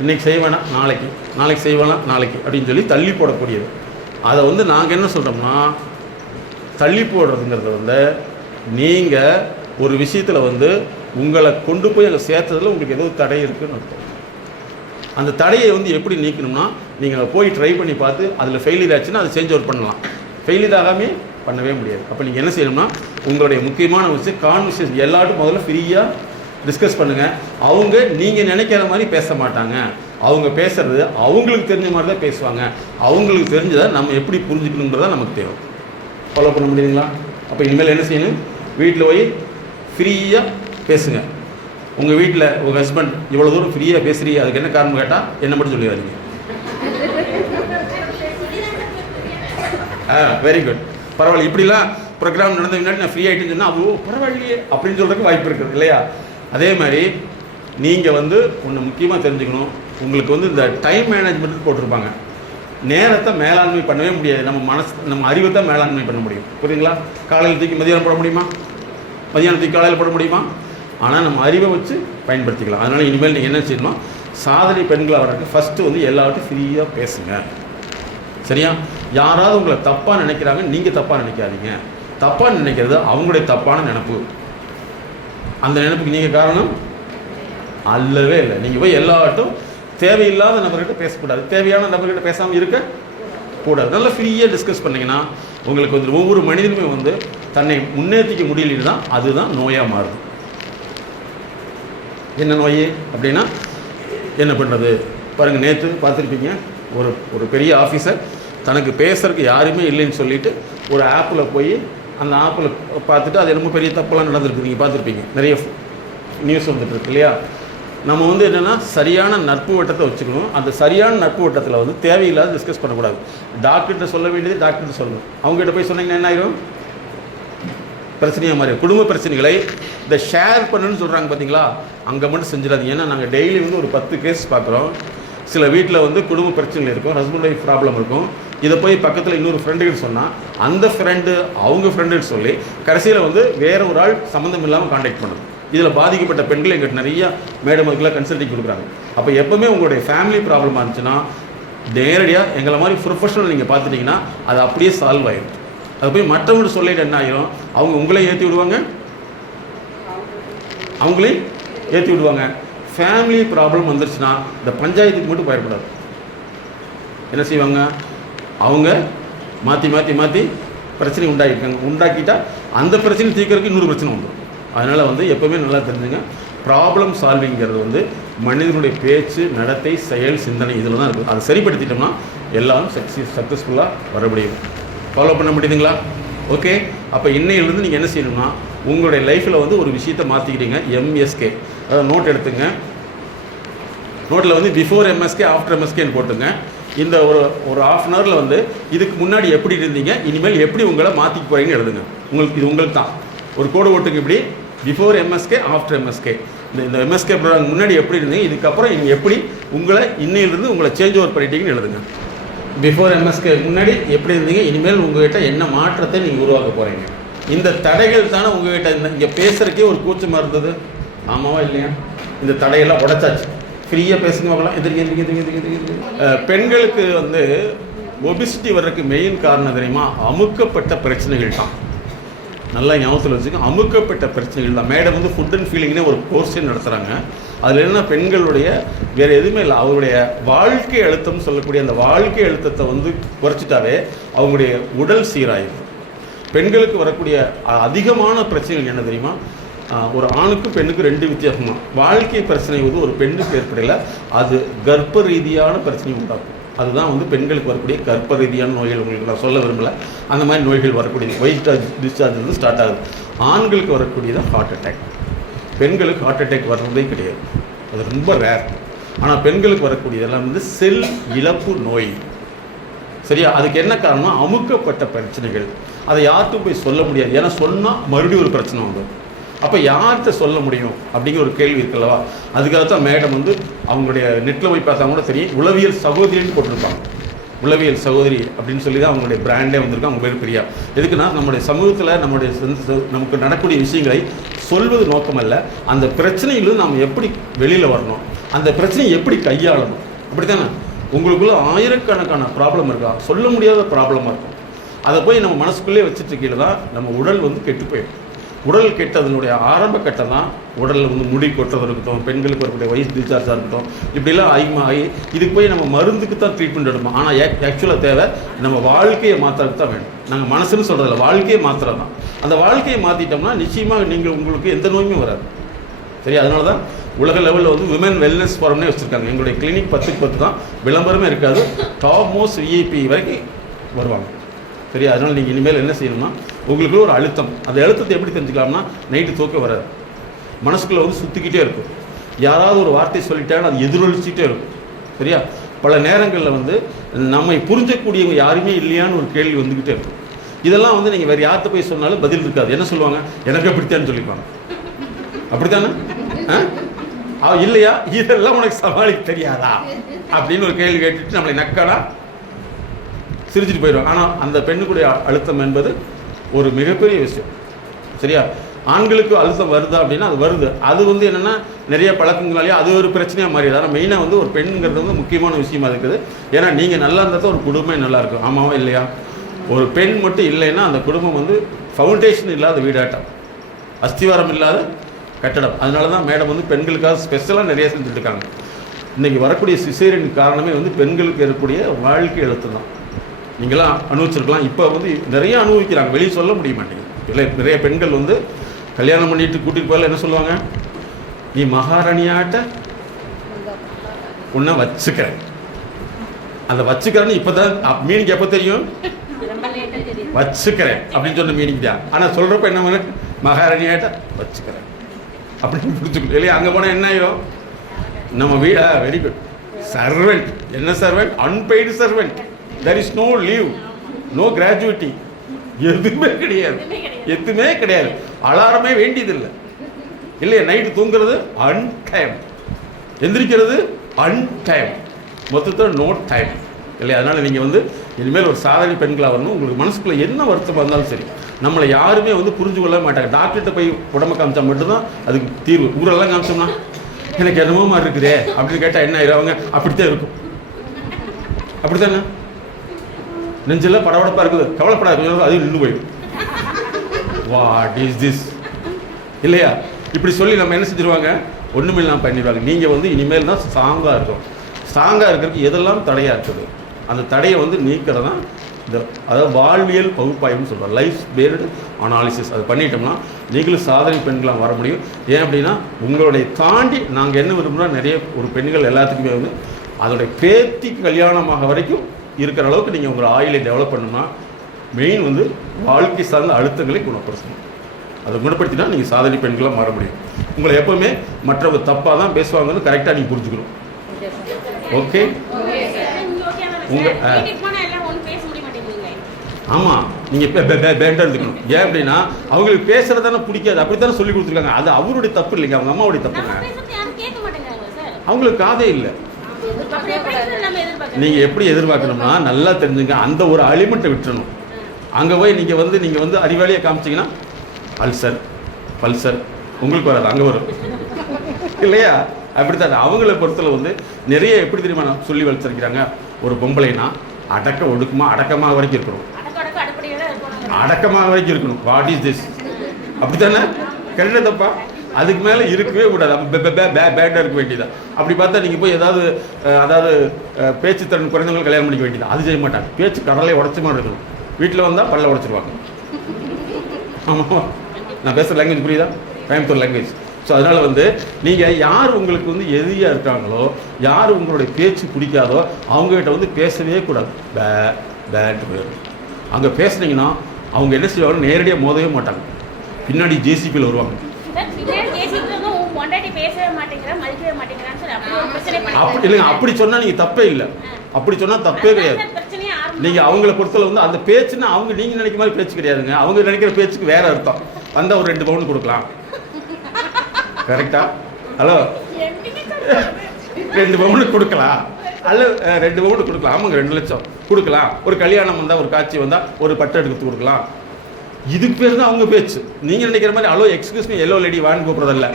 இன்றைக்கி செய்வேனா நாளைக்கு, நாளைக்கு செய்வேனா நாளைக்கு அப்படின்னு சொல்லி தள்ளி போடக்கூடியது. அதை வந்து நாங்கள் என்ன சொல்கிறோம்னா, தள்ளி போடுறதுங்கிறது வந்து நீங்கள் ஒரு விஷயத்தில் வந்து உங்களை கொண்டு போய் அங்கே சேர்த்ததில் உங்களுக்கு ஏதோ தடை இருக்குதுன்னு அர்த்தம். அந்த தடையை வந்து எப்படி நீக்கணும்னா, நீங்கள் போய் ட்ரை பண்ணி பார்த்து அதில் ஃபெயிலியர் ஆச்சுன்னா அதை சேஞ்ச் அவுட் பண்ணலாம். ஃபெயிலியர் ஆகாமே பண்ணவே முடியாது. அப்போ நீங்கள் என்ன செய்யணும்னா, உங்களுடைய முக்கியமான விஷயம் கான்வர்சேஷன் எல்லாருக்கும் முதல்ல ஃப்ரீயாக டிஸ்கஸ் பண்ணுங்கள். அவங்க நீங்கள் நினைக்கிற மாதிரி பேச மாட்டாங்க. அவங்க பேசுகிறது அவங்களுக்கு தெரிஞ்ச மாதிரி தான் பேசுவாங்க. அவங்களுக்கு தெரிஞ்சதை நம்ம எப்படி புரிஞ்சுக்கணுங்கிறதா நமக்கு தேவை. ஃபாலோ பண்ண முடியுங்களா? அப்போ இனிமேல் என்ன செய்யணும், வீட்டில் போய் ஃப்ரீயாக பேசுங்க. உங்கள் வீட்டில் உங்கள் ஹஸ்பண்ட் இவ்வளோ தூரம் ஃப்ரீயாக பேசுகிறீங்க, அதுக்கு என்ன காரணம் கேட்டால் என்ன மட்டும் சொல்லிடாதீங்க. வெரி குட், பரவாயில்ல. இப்படிலாம் ப்ரோக்ராம் நடந்த முன்னாடி நான் ஃப்ரீ ஆகிட்டேன்னு சொன்னால் அது பரவாயில்லையே அப்படின்னு சொல்கிறதுக்கு வாய்ப்பு இருக்குது இல்லையா? அதே மாதிரி நீங்கள் வந்து ஒன்று முக்கியமாக தெரிஞ்சுக்கணும். உங்களுக்கு வந்து இந்த டைம் மேனேஜ்மெண்ட்டுக்கு போட்டிருப்பாங்க. நேரத்தை மேலாண்மை பண்ணவே முடியாது. நம்ம அறிவை தான் மேலாண்மை பண்ண முடியும். புரியுங்களா? காலையில் தூக்கி மதியானம் போட முடியுமா? மதியானம் தூக்கி காலையில் போட முடியுமா? ஆனால் நம்ம அறிவை வச்சு பயன்படுத்திக்கலாம். அதனால் இனிமேல் நீங்கள் என்ன செய்யணும், சாதனை பெண்களாக வரக்கு ஃபஸ்ட்டு வந்து எல்லார்ட்டும் ஃப்ரீயாக பேசுங்க. சரியா? யாராவது உங்களை தப்பாக நினைக்கிறாங்க, நீங்கள் தப்பாக நினைக்காதீங்க. தப்பாக நினைக்கிறது அவங்களுடைய தப்பான நினைப்பு. அந்த நினைப்புக்கு நீங்கள் காரணம் அல்லவே இல்லை. நீங்கள் போய் எல்லாட்டும் தேவையில்லாத நபர்கிட்ட பேசக்கூடாது, தேவையான நபர்கிட்ட பேசாமல் இருக்கக்கூடாது. நல்லா ஃப்ரீயாக டிஸ்கஸ் பண்ணிங்கன்னா உங்களுக்கு வந்து ஒவ்வொரு மனிதனுமே வந்து தன்னை முன்னேற்றிக்க முடியலன்னு தான் அதுதான் நோயாக மாறுது. என்ன நோய் அப்படின்னா என்ன பண்ணுறது பாருங்கள். நேற்று பார்த்துருப்பீங்க, ஒரு பெரிய ஆஃபீஸர் தனக்கு பேசுறதுக்கு யாருமே இல்லைன்னு சொல்லிட்டு ஒரு ஆப்பில் போய் அந்த ஆப்பில் பார்த்துட்டு அது ரொம்ப பெரிய தப்பெல்லாம் நடந்திருக்கு. நீங்கள் பார்த்துருப்பீங்க, நிறைய நியூஸ் வந்துட்டு இருக்கு இல்லையா? நம்ம வந்து என்னென்னா சரியான நட்பு வட்டத்தை வச்சுக்கணும். அந்த சரியான நட்பு வட்டத்தில் வந்து தேவையில்லாத டிஸ்கஸ் பண்ணக்கூடாது. டாக்டர்கிட்ட சொல்ல வேண்டியது டாக்டர்கிட்ட சொல்லணும். அவங்ககிட்ட போய் சொன்னீங்கன்னா என்ன ஆயிரும், பிரச்சனையாக மாதிரி. குடும்ப பிரச்சனைகளை இந்த ஷேர் பண்ணுன்னு சொல்கிறாங்க பார்த்தீங்களா, அங்கே மட்டும் செஞ்சிடாதீங்க. ஏன்னா நாங்கள் டெய்லி வந்து ஒரு 10 கேஸ் பார்க்குறோம். சில வீட்டில் வந்து குடும்ப பிரச்சனைகள் இருக்கும், ஹஸ்பண்ட் ஒய்ஃப் ப்ராப்ளம் இருக்கும். இதை போய் பக்கத்தில் இன்னொரு ஃப்ரெண்டுகிட்ட சொன்னால் அந்த ஃப்ரெண்டு அவங்க ஃப்ரெண்டுகிட்ட சொல்லி கடைசியில் வந்து வேற ஒரு ஆள் சம்மந்தம் இல்லாமல் கான்டாக்ட் பண்ணுது. இதில் பாதிக்கப்பட்ட பெண்கள் எங்கிட்ட நிறையா மேடமுக்கெல்லாம் கன்சல்டிங் கொடுக்குறாங்க. அப்போ எப்போவுமே உங்களுடைய ஃபேமிலி ப்ராப்ளமாக இருந்துச்சுன்னா நேரடியாக எங்களை மாதிரி ப்ரொஃபஷனல் நீங்கள் பார்த்துட்டிங்கன்னா அது அப்படியே சால்வ் ஆகிடும். அது போய் மற்றவங்க சொல்லிட்டு என்ன ஆகிடும், அவங்க உங்களையும் ஏற்றி விடுவாங்க, அவங்களையும் ஏற்றி விடுவாங்க. ஃபேமிலி ப்ராப்ளம் வந்துருச்சுன்னா இந்த பஞ்சாயத்துக்கு மட்டும் பயப்படாது. என்ன செய்வாங்க, அவங்க மாற்றி மாற்றி மாற்றி பிரச்சனை உண்டாக்கிட்டால் அந்த பிரச்சனை தீர்க்கறதுக்கு இன்னொரு பிரச்சனை வந்துடும். அதனால் வந்து எப்போவுமே நல்லா தெரிஞ்சுங்க, ப்ராப்ளம் சால்விங்கிறது வந்து மனிதனுடைய பேச்சு, நடத்தை, செயல், சிந்தனை இதில் தான் இருக்குது. அதை சரிப்படுத்திட்டோம்னா எல்லாரும் சக்ஸஸ்ஃபுல்லாக வர முடியும். ஃபாலோ பண்ண முடியுதுங்களா? ஓகே. அப்போ இன்னையிலேருந்து நீங்கள் என்ன செய்யணும்னா உங்களுடைய லைஃப்பில் வந்து ஒரு விஷயத்தை மாற்றிக்கிட்டீங்க. MSK அதாவது நோட் எடுத்துங்க. நோட்டில் வந்து பிஃபோர் MSK ஆஃப்டர் MSKன்னு போட்டுங்க. இந்த ஒரு ½ அன் ஹவரில் வந்து இதுக்கு முன்னாடி எப்படி இருந்தீங்க, இனிமேல் எப்படி உங்களை மாற்றிக்க போகிறீங்கன்னு எழுதுங்க. இது உங்களுக்கு தான் ஒரு கோடு ஓட்டுங்க. இப்படி பிஃபோர் MSK ஆஃப்டர் MSK. இந்த MSK ப்ரோக்ராம் முன்னாடி எப்படி இருந்தீங்க, இதுக்கப்புறம் நீங்கள் எப்படி உங்களை இன்னையிலிருந்து உங்களை சேஞ்ச் ஓவர் பண்ணிட்டீங்கன்னு எழுதுங்க. பிஃபோர் MSK முன்னாடி எப்படி இருந்தீங்க, இனிமேல் உங்கள்கிட்ட என்ன மாற்றத்தை நீங்கள் உருவாக்க போகிறீங்க. இந்த தடைகள் தானே உங்கள்கிட்ட இங்கே பேசுகிறக்கே ஒரு கூச்சமாக இருந்தது, ஆமாவா இல்லையா? இந்த தடையெல்லாம் உடைச்சாச்சு. ஃப்ரீயாக பேசுங்க பார்க்கலாம். எதிர்க்க பெண்களுக்கு வந்து ஒபிசிட்டி வர்றதுக்கு மெயின் காரணம் தெரியுமா, அமுக்கப்பட்ட பிரச்சனைகள் தான். நல்லா ஞாபகத்தில் வச்சுக்கோங்க, அமுக்கப்பட்ட பிரச்சனைகள் தான். மேடம் வந்து ஃபுட் அண்ட் ஃபீலிங்னே ஒரு கோர்ஸே நடத்துகிறாங்க. அதில் என்ன பெண்களுடைய வேறு எதுவுமே இல்லை, அவங்களுடைய வாழ்க்கை அழுத்தம் சொல்லக்கூடிய அந்த வாழ்க்கை அழுத்தத்தை வந்து குறைச்சிட்டாவே அவங்களுடைய உடல் சீராயிடும். பெண்களுக்கு வரக்கூடிய அதிகமான பிரச்சனைகள் என்ன தெரியுமா, ஒரு ஆணுக்கும் பெண்ணுக்கும் 2 வித்தியாசமாக. வாழ்க்கை பிரச்சனை வந்து ஒரு பெண்ணுக்கு ஏற்படல, அது கர்ப்ப ரீதியான பிரச்சனை உண்டாகும். அதுதான் வந்து பெண்களுக்கு வரக்கூடிய கர்ப்ப ரீதியான நோய்கள். உங்களுக்கு நான் சொல்ல விரும்பலை, அந்த மாதிரி நோய்கள் வரக்கூடியது. ஒயிட் டிஸ்சார்ஜ் வந்து ஸ்டார்ட் ஆகுது. ஆண்களுக்கு வரக்கூடியது ஹார்ட் அட்டாக். பெண்களுக்கு ஹார்ட் அட்டாக் வர்றதே கிடையாது, அது ரொம்ப ரேர். ஆனால் பெண்களுக்கு வரக்கூடியதெல்லாம் வந்து செல் இழப்பு நோய். சரியா? அதுக்கு என்ன காரணம்? அமுக்கப்பட்ட பிரச்சனைகள். அதை யார்கிட்டும் போய் சொல்ல முடியாது. ஏன்னா சொன்னால் மறுபடியும் ஒரு பிரச்சனை வரும். அப்போ யார்கிட்ட சொல்ல முடியும் அப்படிங்கிற ஒரு கேள்வி இருக்குல்லவா? அதுக்காக தான் மேடம் வந்து அவங்களுடைய நெட்டில் போய் பார்த்தா கூட தெரியும், உளவியல் சகோதரின்னு போட்டிருப்பாங்க. உளவியல் சகோதரி அப்படின்னு சொல்லி தான் அவங்களுடைய பிராண்டே வந்திருக்கு. அவங்க பேர் பிரியா. எதுக்குன்னா நம்முடைய சமூகத்தில் நமக்கு நடக்கக்கூடிய விஷயங்களை சொல்வது நோக்கமல்ல, அந்த பிரச்சனையிலும் நாம் எப்படி வெளியில் வரணும், அந்த பிரச்சனையை எப்படி கையாளணும். அப்படி தானே? உங்களுக்குள்ள ஆயிரக்கணக்கான ப்ராப்ளம் இருக்கா, சொல்ல முடியாத ப்ராப்ளமாக இருக்கும். அதை போய் நம்ம மனசுக்குள்ளே வச்சுட்டு கீழே தான் நம்ம உடல் வந்து கெட்டு போயிடும். உடல் கெட்டதனுடைய ஆரம்ப கட்டம் தான் உடலில் வந்து முடி கொட்டுறது இருக்கட்டும், பெண்களுக்கு வரக்கூடிய வயசு டிஸ்சார்ஜாக இருக்கட்டும், இப்படிலாம் அதிகமாகி இதுக்கு போய் நம்ம மருந்துக்கு தான் ட்ரீட்மெண்ட் எடுப்போம். ஆனால் ஆக்சுவலாக தேவை நம்ம வாழ்க்கையை மாற்றுறதுக்கு தான் வேணும். நாங்கள் மனசுன்னு சொல்கிறதில்ல, வாழ்க்கையை மாற்றுறது தான். அந்த வாழ்க்கையை மாற்றிட்டோம்னா நிச்சயமாக உங்களுக்கு எந்த நோயுமே வராது. சரி, அதனால தான் உலக லெவலில் வந்து விமன் வெல்னஸ் ஃபாரம்னே வச்சுருக்காங்க. எங்களுடைய கிளினிக் 10க்கு 10 தான், விளம்பரமே இருக்காது. டாப் மோஸ்ட் விஐபி வரைக்கும் வருவாங்க. சரி, அதனால் நீங்கள் இனிமேல் என்ன செய்யணும்னா, உங்களுக்குள்ள ஒரு அழுத்தம், அந்த அழுத்தத்தை எப்படி தெரிஞ்சுக்கலாம்னா, நைட்டு தூக்கம் வராது, மனசுக்குள்ளே வந்து சுற்றிக்கிட்டே இருக்கும். யாராவது ஒரு வார்த்தை சொல்லிட்டாங்கன்னா அது எதிரொலிச்சிக்கிட்டே இருக்கும். சரியா? பல நேரங்களில் வந்து நம்மை புரிஞ்சக்கூடியவங்க யாருமே இல்லையான்னு ஒரு கேள்வி வந்துக்கிட்டே இருக்கும். இதெல்லாம் வந்து நீங்கள் வேறு யார்கிட்ட போய் சொன்னாலும் பதில் இருக்காது. என்ன சொல்லுவாங்க? எனக்கு அப்படித்தான்னு சொல்லிப்பாங்க. அப்படித்தானே? இல்லையா? இதெல்லாம் உனக்கு சமாளிக்க தெரியாதா அப்படின்னு ஒரு கேள்வி கேட்டுட்டு நம்மளை நக்கடா சிரிச்சுட்டு போயிடுவாங்க. ஆனால் அந்த பெண்ணுக்குடைய அழுத்தம் என்பது ஒரு மிகப்பெரிய விஷயம். சரியா? ஆண்களுக்கு அழுத்தம் வருதா அப்படின்னா அது வருது. அது வந்து என்னென்னா நிறைய பழக்கங்களாலேயே அது ஒரு பிரச்சனையாக மாறிடுது. ஆனால் மெயினாக வந்து ஒரு பெண்ணுங்கிறது வந்து முக்கியமான விஷயமா இருக்குது. ஏன்னா நீங்கள் நல்லா இருந்தால் தான் ஒரு குடும்பம் நல்லா இருக்கும். ஆமாவா இல்லையா? ஒரு பெண் மட்டும் இல்லைன்னா அந்த குடும்பம் வந்து ஃபவுண்டேஷன் இல்லாத வீடாட்டம், அஸ்திவாரம் இல்லாத கட்டடம். அதனால தான் மேடம் வந்து பெண்களுக்காக ஸ்பெஷலாக நிறைய செஞ்சுட்டு இருக்காங்க. இன்றைக்கி வரக்கூடிய சிசேரியன் காரணமே வந்து பெண்களுக்கு இருக்கக்கூடிய வாழ்க்கை அழுத்தம் தான். நீங்களாம் அனுபவிச்சிருக்கலாம். இப்போ வந்து நிறைய அனுபவிக்கிறாங்க, வெளியே சொல்ல முடிய மாட்டேங்குது. இல்லை, நிறைய பெண்கள் வந்து கல்யாணம் பண்ணிட்டு கூட்டிகிட்டு போகல என்ன சொல்லுவாங்க? நீ மகாராணியாட்ட உன்னை வச்சுக்கிறேன். அந்த வச்சுக்கிறேன்னு இப்போ தான் மீனிங் எப்போ தெரியும்? வச்சுக்கிறேன் அப்படின்னு சொன்ன மீனிங் தான். ஆனால் சொல்கிறப்ப என்ன பண்ண, மகாராணியாட்ட வச்சுக்கிறேன் அப்படின்னு புரிஞ்சுக்கணும் இல்லையா? அங்கே போனால் என்ன ஆயிரும்? நம்ம வீடா வெரி குட் சர்வெண்ட். என்ன servant? Unpaid servant. There is no leave, no gratuity, எதுவுமே கிடையாது, எதுவுமே கிடையாது. அலாரமே வேண்டியதில்லை இல்லையா? நைட்டு தூங்குறது அன்டைம், எந்திரிக்கிறது அன்டைம், மொத்தத்தில் நோ டைம் இல்லையா? அதனால் நீங்கள் வந்து இனிமேல் ஒரு சாதாரண பெண்களாக வரணும். உங்களுக்கு மனசுக்குள்ளே என்ன வருத்தமாக இருந்தாலும் சரி, நம்மளை யாருமே வந்து புரிஞ்சு கொள்ள மாட்டாங்க. டாக்டர்கிட்ட போய் உடம்பை காமிச்சா மட்டும்தான் அதுக்கு தீர்வு. ஊரெல்லாம் காமிச்சோம்னா எனக்கு என்னமோ மாதிரி இருக்குதே அப்படின்னு கேட்டால் என்ன ஆயிரும்? அவங்க அப்படித்தான் இருக்கும். அப்படித்தானே? நெஞ்செல்லாம் படபடப்பாக இருக்குது, கவலைப்படாது, அது நின்று போயிடும். வாட் இஸ் திஸ் இல்லையா? இப்படி சொல்லி நம்ம என்ன செஞ்சிருவாங்க? ஒன்றுமில்லாம் பண்ணிடுவாங்க. நீங்கள் வந்து இனிமேல் தான் ஸ்ட்ராங்காக இருக்கும். ஸ்ட்ராங்காக இருக்கிறதுக்கு எதெல்லாம் தடையாக இருக்குது, அந்த தடையை வந்து நீக்கிறது தான் இந்த, அதாவது வாழ்வியல் பகுப்பாய்வுன்னு சொல்கிறோம், லைஃப் பேஸ்டு அனாலிசிஸ். அது பண்ணிட்டோம்னா நீங்களும் சாதனை பெண்களாக வர முடியும். ஏன் அப்படின்னா உங்களுடைய தாண்டி நாங்கள் என்ன விரும்புகிறோம், நிறைய ஒரு பெண்கள் எல்லாத்துக்குமே வந்து அதோடைய பேத்திக்கு கல்யாணமாக வரைக்கும் இருக்கிற அளவுக்கு நீங்கள் உங்கள் ஆயிலை டெவலப் பண்ணணும்னா மெயின் வந்து வாழ்க்கை சார்ந்த அழுத்தங்களை குணப்படுத்தணும். அதை குணப்படுத்தினா நீங்கள் சாதனை பெண்களாக மாற முடியும். உங்களை எப்போவுமே மற்றவங்க தப்பாக தான் பேசுவாங்கன்னு கரெக்டாக நீங்கள் புரிஞ்சுக்கணும். ஓகே? ஆமாம், நீங்கள் பேண்டாக இருந்துக்கணும். ஏன் அப்படின்னா அவங்களுக்கு பேசுகிறது தானே பிடிக்காது, அப்படி தானே சொல்லி கொடுத்துருக்காங்க. அது அவருடைய தப்பு இல்லைங்க, அவங்க அம்மாவுடைய தப்புங்க. அவங்களுக்கு காதே இல்லை. நீங்கள் எப்படி எதிர்பார்க்கணும்னா நல்லா தெரிஞ்சுங்க, அந்த ஒரு அலிமெண்ட்டை விட்டுறணும். அங்கே போய் நீங்கள் வந்து அறிவாளியாக காமிச்சிங்கன்னா அல்சர் பல்சர் உங்களுக்கு வராது, அங்கே வரும் இல்லையா? அப்படித்தான் அவங்கள பொறுத்தல வந்து நிறைய எப்படி தெரியுமா சொல்லி வளர்த்துருக்கிறாங்க. ஒரு பொம்பளைனா அடக்க ஒடுக்கமாக அடக்கமாக வரைக்கும் இருக்கணும், அடக்கமாக வரைக்கும் இருக்கணும். What is this? அப்படித்தானே? கரெக்டாக தப்பா? அதுக்கு மேலே இருக்கவே கூடாது, பேட்டாக இருக்க வேண்டியதான். அப்படி பார்த்தா நீங்கள் போய் அதாவது பேச்சு திறன் குறைந்தவங்க கல்யாணம் பண்ணிக்க வேண்டியதான். அது செய்ய மாட்டாங்க. பேச்சு கடலை உடச்ச மாதிரி இருக்கணும். வீட்டில் வந்தால் பல்ல உடச்சிருவாங்க. ஆமாம், நான் பேசுகிற லாங்குவேஜ் புரியுதா? கோயம்புத்தூர் லாங்குவேஜ். ஸோ அதனால் வந்து நீங்கள் யார் உங்களுக்கு வந்து எதிரியாக இருக்காங்களோ, யார் உங்களுடைய பேச்சு பிடிக்காதோ அவங்ககிட்ட வந்து பேசவே கூடாது. பேட்டு போயிடும். அங்கே பேசுனீங்கன்னா அவங்க என்ன செய்வாங்க, நேரடியாக மோதவே மாட்டாங்க, பின்னாடி ஜேசிபியில் வருவாங்க. அப்படி இல்லைங்க, அப்படி சொன்னால் நீங்கள் தப்பே இல்லை, அப்படி சொன்னால் தப்பே கிடையாது. நீங்கள் அவங்கள பொறுத்தல வந்து அந்த பேச்சுன்னா அவங்க நீங்கள் நினைக்கிற மாதிரி பேச்சு கிடையாதுங்க. அவங்க நினைக்கிற பேச்சுக்கு வேற அர்த்தம். வந்தால் ஒரு 2 பவுன் கொடுக்கலாம். கரெக்டா? ஹலோ, 2 பவுன் கொடுக்கலாம் அல்ல 2 பவுன் கொடுக்கலாம். ஆமாங்க, 2 லட்சம் கொடுக்கலாம். ஒரு கல்யாணம் வந்தால், ஒரு காட்சி வந்தால் ஒரு பட்டு எடுத்து கொடுக்கலாம். இதுக்கு பேர் தான் அவங்க பேச்சு. நீங்கள் நினைக்கிற மாதிரி hello excuse me yellow lady வான்னு கூப்பிட்றதில்ல.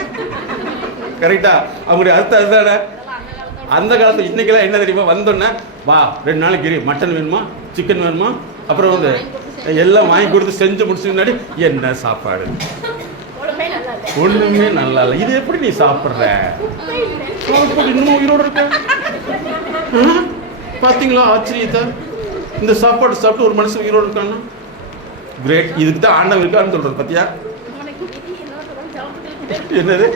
கரெக்டா? அவங்களுடைய அர்த்தம் அதுதானே. அந்த காலத்தில் இன்னைக்கெல்லாம் என்ன தெரியுமா, வந்தோன்னே வா 2 நாளைக்கு மட்டன் வேணுமா, சிக்கன் வேணுமா, அப்புறம் வந்து எல்லாம் வாங்கி கொடுத்து செஞ்சு முடிச்சு முன்னாடி என்ன சாப்பாடு, ஒண்ணுமே நல்லா இல்லை, இது எப்படி நீ சாப்பிட்ற, இன்னும் உயிரோடு இருக்க, பார்த்தீங்களா ஆச்சரியத்தை, இந்த சாப்பாடு சாப்பிட்டு ஒரு மனுஷன் உயிரோடு இருக்கான்னா கிரேட். இதுக்கு தான் ஆண்டவன் இருக்கான்னு சொல்றது. பத்தியா என்னது,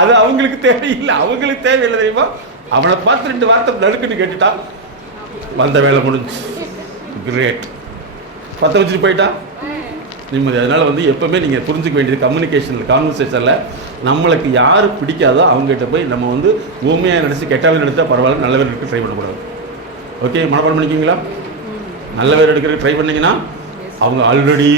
அது அவங்களுக்கு தேவையில்லை. அவங்களுக்கு தேவையில்லை தெரியுமா, அவனை பார்த்து 2 வார்த்தை நடுக்குன்னு கேட்டுட்டா வந்த வேலை முடிஞ்சு. கிரேட். 10 வச்சுட்டு போயிட்டா நிம்மதி. அதனால வந்து எப்பவுமே நீங்கள் புரிஞ்சுக்க வேண்டியது கம்யூனிகேஷனில், கான்வர்சேஷனில் நம்மளுக்கு யார் பிடிக்காதோ அவங்ககிட்ட போய் நம்ம வந்து ஊமையாக நினச்சி கெட்டவே நினைச்சா பரவாயில்ல, நல்ல பேர் எடுக்க ட்ரை பண்ணக்கூடாது. ஓகே, மனப்பாடம் பண்ணிக்கிங்களா? நல்ல பேர் எடுக்கிறதுக்கு ட்ரை பண்ணிங்கன்னா அவங்க ஆல்ரெடி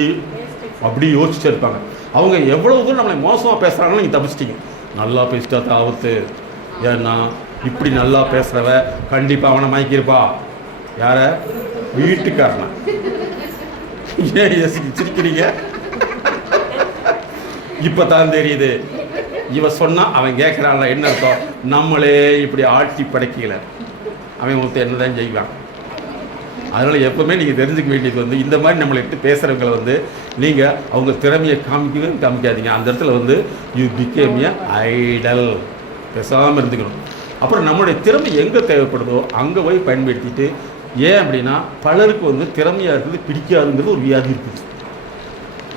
அப்படி யோசிச்சு இருப்பாங்க. அவங்க எவ்வளோ தூரம் நம்மளை மோசமாக பேசுகிறாங்கன்னு நீங்கள் தப்பிச்சிட்டிங்க. நல்லா பேசிட்டா தான் ஆபத்து. ஏன்னா இப்படி நல்லா பேசுகிறவ கண்டிப்பாக அவனை மயக்கியிருப்பா. யார? வீட்டுக்காரனா. ஏன் சிரிக்கிறீங்க? இப்போ தான் தெரியுது. இவ சொன்னால் அவன் கேட்குறான்ல, என்ன அர்த்தம், நம்மளே இப்படி ஆட்டி படைக்கல, அவன் ஒருத்தர் என்ன தான் செய்வான். அதனால் எப்போவுமே நீங்கள் தெரிஞ்சுக்க வேண்டியது வந்து இந்த மாதிரி நம்மளை இட்டு பேசுகிறவங்களை வந்து நீங்கள் அவங்க திறமையை காமிக்காதீங்க. அந்த இடத்துல வந்து யூ பிகேம் ஏ ஐடல். பேசாமல் இருந்துக்கணும். அப்புறம் நம்மளுடைய திறமை எங்கே தேவைப்படுதோ அங்கே போய் பயன்படுத்திட்டு, ஏன் அப்படின்னா பலருக்கு வந்து திறமையாக இருக்குது பிடிக்காதுங்கிறது ஒரு வியாதி இருக்குது.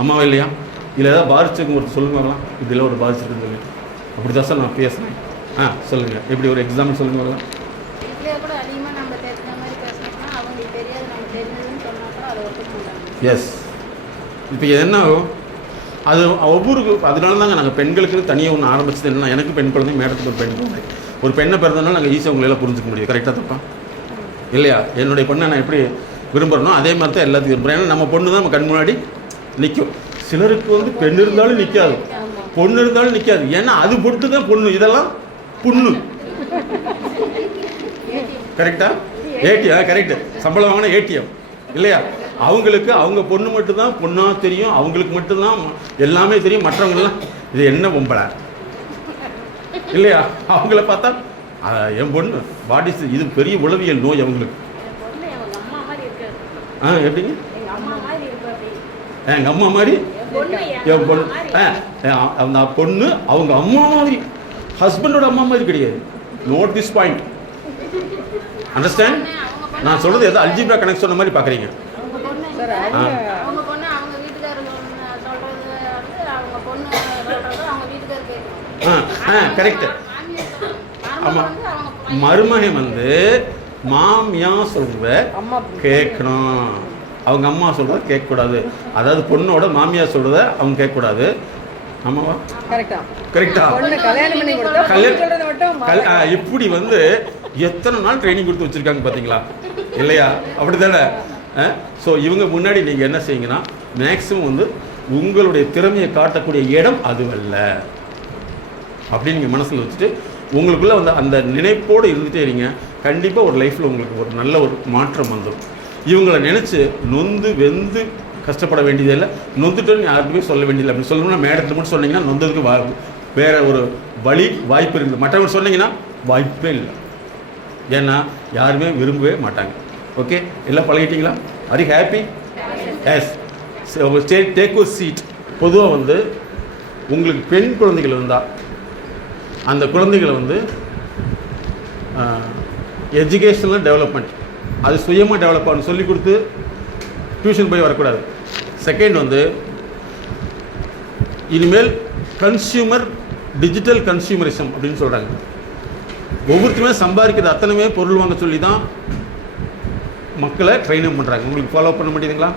அம்மாவா இல்லையா? இல்லை ஏதாவது பாதிச்சவங்க ஒரு சொல்லுவாங்களாம், இப்படிலாம் ஒரு பாதிச்சிருக்குன்னு சொல்லிட்டு. அப்படி தான் சார் நான் பேசுகிறேன். சொல்லுங்கள், எப்படி ஒரு எக்ஸாம்பிள் சொல்லுங்க வரலாம். எஸ். இப்போ என்ன அது ஒவ்வொரு, அதனால தாங்க நாங்கள் பெண்களுக்கு தனியாக ஒன்று ஆரம்பிச்சது. என்னன்னா, எனக்கு பெண் குழந்தை, மேடத்துக்கு ஒரு பெண் குழந்தை. ஒரு பெண்ணை பிறந்தனால நாங்கள் ஈஸியாக உங்களால் புரிஞ்சுக்க முடியும். கரெக்டாக தப்பா இல்லையா? என்னுடைய பொண்ணை நான் எப்படி விரும்புகிறனோ அதே மாதிரி தான் எல்லாத்தையும் விரும்புகிறேன். ஏன்னா நம்ம பொண்ணு தான் நம்ம கண் முன்னாடி நிற்கும். சிலருக்கு வந்து பெண் இருந்தாலும் நிற்காது, பொண்ணு இருந்தாலும் நிற்காது. ஏன்னா அது பொட்டு தான் பொண்ணு, இதெல்லாம் புண்ணு. கரெக்டா? ஏடிஎம். கரெக்டு. சம்பளம் வாங்கினா ஏடிஎம் இல்லையா? அவங்களுக்கு அவங்க பொண்ணு மட்டும்தான் பொண்ணாக தெரியும், அவங்களுக்கு மட்டும்தான் எல்லாமே தெரியும். மற்றவங்கெல்லாம் இது என்ன பொம்பளை இல்லையா? அவங்கள பார்த்தா என் பொண்ணு பாடிஸ், இது பெரிய உளவியல் நோய் அவங்களுக்கு. எப்படிங்க? எங்கள் அம்மா மாதிரி என் பொண்ணு, அந்த பொண்ணு அவங்க அம்மா மாதிரி, ஹஸ்பண்டோட அம்மா மாதிரி கிடையாது. Note this point. அண்டர்ஸ்டாண்ட்? நான் சொல்றது ஏதோ அல்ஜிப்ரா கணக்கு சொன்ன மாதிரி பார்க்குறீங்க. கரெக்ட். ஆமாம், மருமகன் வந்து மாமியா சொல்றத கேட்கணும், அவங்க அம்மா சொல்றத கேட்கக்கூடாது. அதாவது பொண்ணோட மாமியா சொல்றத அவங்க கேட்கக்கூடாது. ஆமாவா? கரெக்டா? இப்படி வந்து எத்தனை நாள் ட்ரைனிங் கொடுத்து வச்சிருக்காங்க பார்த்தீங்களா இல்லையா? அப்படி தானே? ஸோ இவங்க முன்னாடி நீங்கள் என்ன செய்யுங்கன்னா, மேக்ஸிமம் வந்து உங்களுடைய திறமையை காட்டக்கூடிய இடம் அதுவல்ல அப்படின்னு நீங்கள் மனசில் வச்சுட்டு உங்களுக்குள்ளே வந்து அந்த நினைப்போடு இருந்துகிட்டே இருங்க. கண்டிப்பாக ஒரு லைஃப்பில் உங்களுக்கு ஒரு நல்ல ஒரு மாற்றம் வந்துடும். இவங்களை நினச்சி நொந்து வெந்து கஷ்டப்பட வேண்டியதே இல்லை. நொந்துட்டோன்னு யாருக்குமே சொல்ல வேண்டியதில்லை. அப்படி சொல்லணும்னா மேடத்தில் மட்டும் சொன்னீங்கன்னா நொந்ததுக்கு வேறு ஒரு வழி வாய்ப்பு இருக்குது. மற்றவங்க சொன்னீங்கன்னா வாய்ப்பே இல்லை. ஏன்னா யாருமே விரும்பவே மாட்டாங்க. ஓகே, எல்லாம் பழகிட்டீங்களா? Are you happy? Yes. Take ஒரு சீட். பொதுவாக வந்து உங்களுக்கு பெண் குழந்தைகள் இருந்தால் அந்த குழந்தைகளை வந்து எஜுகேஷனல் டெவலப்மெண்ட், அது சுயமாக டெவலப் ஆகணும். சொல்லி கொடுத்து டியூஷன் போய் வரக்கூடாது. செகண்ட் வந்து இனிமேல் கன்சியூமர், டிஜிட்டல் கன்சியூமரிசம் அப்படின்னு சொல்கிறாங்க. ஒவ்வொருத்தருமே சம்பாதிக்கிறது அத்தனையுமே பொருள் வாங்க சொல்லி தான் மக்களை ட்ரெயினிங் பண்ணுறாங்க. உங்களுக்கு ஃபாலோ பண்ண முடியுதுங்களா?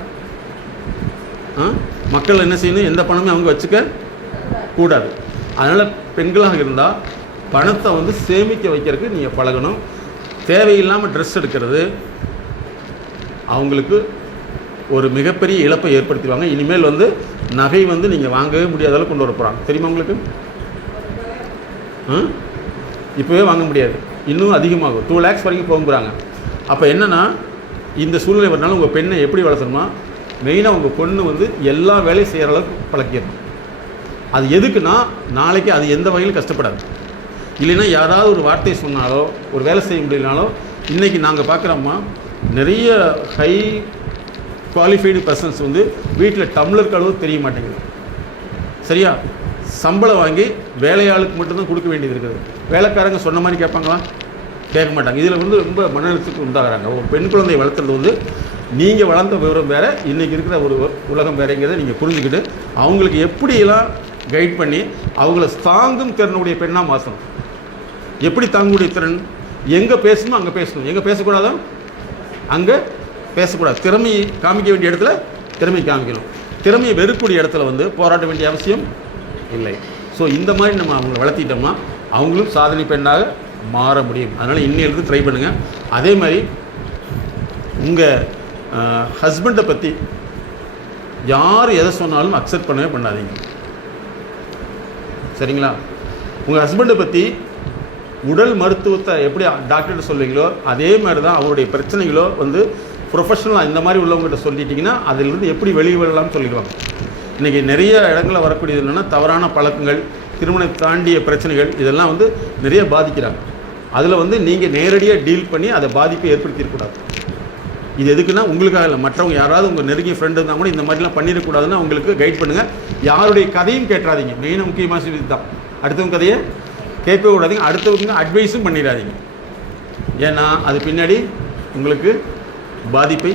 மக்கள் என்ன செய்யணும், எந்த பணமே அவங்க வச்சுக்க கூடாது. அதனால் பெண்களாக இருந்தால் பணத்தை வந்து சேமிக்க வைக்கிறதுக்கு நீங்கள் பழகணும். தேவையில்லாமல் ட்ரெஸ் எடுக்கிறது அவங்களுக்கு ஒரு மிகப்பெரிய இழப்பை ஏற்படுத்திடுவாங்க. இனிமேல் வந்து நகை வந்து நீங்கள் வாங்கவே முடியாத அளவுக்கு கொண்டு வர போகிறாங்க. தெரியுமா உங்களுக்கு? இப்போவே வாங்க முடியாது, இன்னும் அதிகமாகும். 2 lakhs வரைக்கும் போகிறாங்க. அப்போ என்னென்னா இந்த சூழ்நிலை வரனால உங்கள் பெண்ணை எப்படி வளர்த்தணுமா, மெயினாக உங்கள் பொண்ணு வந்து எல்லா வேலையும் செய்கிற அளவுக்கு பழக்கிடணும். அது எதுக்குன்னா நாளைக்கு அது எந்த வகையிலும் கஷ்டப்படாது. இல்லைன்னா யாராவது ஒரு வார்த்தை சொன்னாலோ ஒரு வேலை செய்ய முடியலனாலோ, இன்றைக்கி நாங்கள் பார்க்குறோம்மா நிறைய ஹை குவாலிஃபைடு பர்சன்ஸ் வந்து வீட்டில் டம்ளர் கழுவு தெரிய மாட்டேங்குது. சரியா? சம்பளம் வாங்கி வேலையாளுக்கு மட்டும்தான் கொடுக்க வேண்டியது இருக்குது. வேலைக்காரங்க சொன்ன மாதிரி கேட்பாங்களா? கேட்க மாட்டாங்க. இதில் வந்து ரொம்ப மன அழுத்தத்துக்கு உண்டாகிறாங்க. ஒரு பெண் குழந்தையை வளர்த்துறது வந்து நீங்கள் வளர்ந்த விவரம் வேறு, இன்றைக்கி இருக்கிற ஒரு உலகம் வேறுங்கிறத நீங்கள் புரிஞ்சுக்கிட்டு அவங்களுக்கு எப்படியெல்லாம் கைட் பண்ணி அவங்கள தாங்கும் திறனுடைய பெண்ணாக மாற்றணும். எப்படி தாங்கக்கூடிய திறன்? எங்கே பேசணுமோ அங்கே பேசணும், எங்கே பேசக்கூடாதோ அங்கே பேசக்கூடாது. திறமையை காமிக்க வேண்டிய இடத்துல திறமையை காமிக்கணும். திறமையை வெறுக்கக்கூடிய இடத்துல வந்து போராட்ட வேண்டிய அவசியம் இல்லை. ஸோ இந்த மாதிரி நம்ம அவங்கள வளர்த்திட்டோம்னா அவங்களும் சாதனை பெண்ணாக மாற முடியும். அதனால் இன்னிலிருந்து ட்ரை பண்ணுங்கள். அதே மாதிரி உங்கள் ஹஸ்பண்டை பற்றி யார் எதை சொன்னாலும் அக்செப்ட் பண்ணவே பண்ணாதீங்க. சரிங்களா? உங்கள் ஹஸ்பண்டை பற்றி உடல் மருத்துவத்தை எப்படி டாக்டர்கிட்ட சொல்லுவீங்களோ அதே மாதிரி தான் அவருடைய பிரச்சனைகளோ வந்து ப்ரொஃபஷனலாக இந்த மாதிரி உள்ளவங்ககிட்ட சொல்லிட்டிங்கன்னா அதிலிருந்து எப்படி வெளியே வரலாம்னு சொல்லிடுவாங்க. இன்றைக்கி நிறைய இடங்களில் வரக்கூடியது என்னென்னா தவறான பழக்கங்கள், திருமணம் தாண்டிய பிரச்சனைகள், இதெல்லாம் வந்து நிறைய பாதிக்கிறாங்க. அதில் வந்து நீங்கள் நேரடியாக டீல் பண்ணி அதை பாதிப்பை ஏற்படுத்திடக்கூடாது. இது எதுக்குன்னா உங்களுக்காக இல்லை, மற்றவங்க யாராவது உங்கள் நெருங்கிய ஃப்ரெண்டு இருந்தால் கூட இந்த மாதிரிலாம் பண்ணிடக்கூடாதுன்னு அவங்களுக்கு கைட் பண்ணுங்கள். யாருடைய கதையும் கேட்டுறாதீங்க. மெயினாக முக்கியமான இது தான். அடுத்தவங்க கதையை கேட்கவே கூடாதீங்க, அடுத்தவங்க அட்வைஸும் பண்ணிடாதீங்க. ஏன்னா அது பின்னாடி உங்களுக்கு பாதிப்பை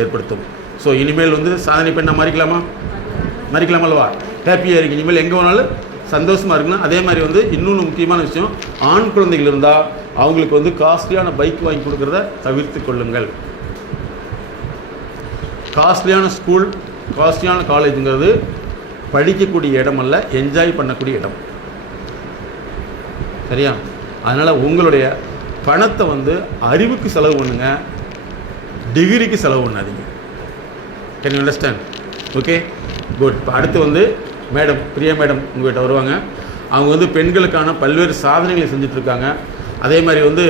ஏற்படுத்தும். ஸோ இனிமேல் வந்து சாதனை பெண்ணை மறிக்கலாம் அல்லவா? ஹாப்பியாக இருக்கு. இனிமேல் எங்கே போனாலும் சந்தோஷமாக இருக்குன்னா அதே மாதிரி வந்து இன்னொன்று முக்கியமான விஷயம், ஆண் குழந்தைகள் இருந்தால் அவங்களுக்கு வந்து காஸ்ட்லியான பைக் வாங்கி கொடுக்குறத தவிர்த்து கொள்ளுங்கள். காஸ்ட்லியான ஸ்கூல், காஸ்ட்லியான காலேஜுங்கிறது படிக்கக்கூடிய இடம் அல்ல, என்ஜாய் பண்ணக்கூடிய இடம். சரியா? அதனால் உங்களுடைய பணத்தை வந்து அறிவுக்கு செலவு பண்ணுங்கள், டிகிரிக்கு செலவு பண்ணாதீங்க. Can you understand? Okay, good. இப்போ அடுத்து வந்து மேடம், பிரியா மேடம் உங்கள்கிட்ட வருவாங்க. அவங்க வந்து பெண்களுக்கான பல்வேறு சாதனைகளை செஞ்சிட்ருக்காங்க. அதே மாதிரி வந்து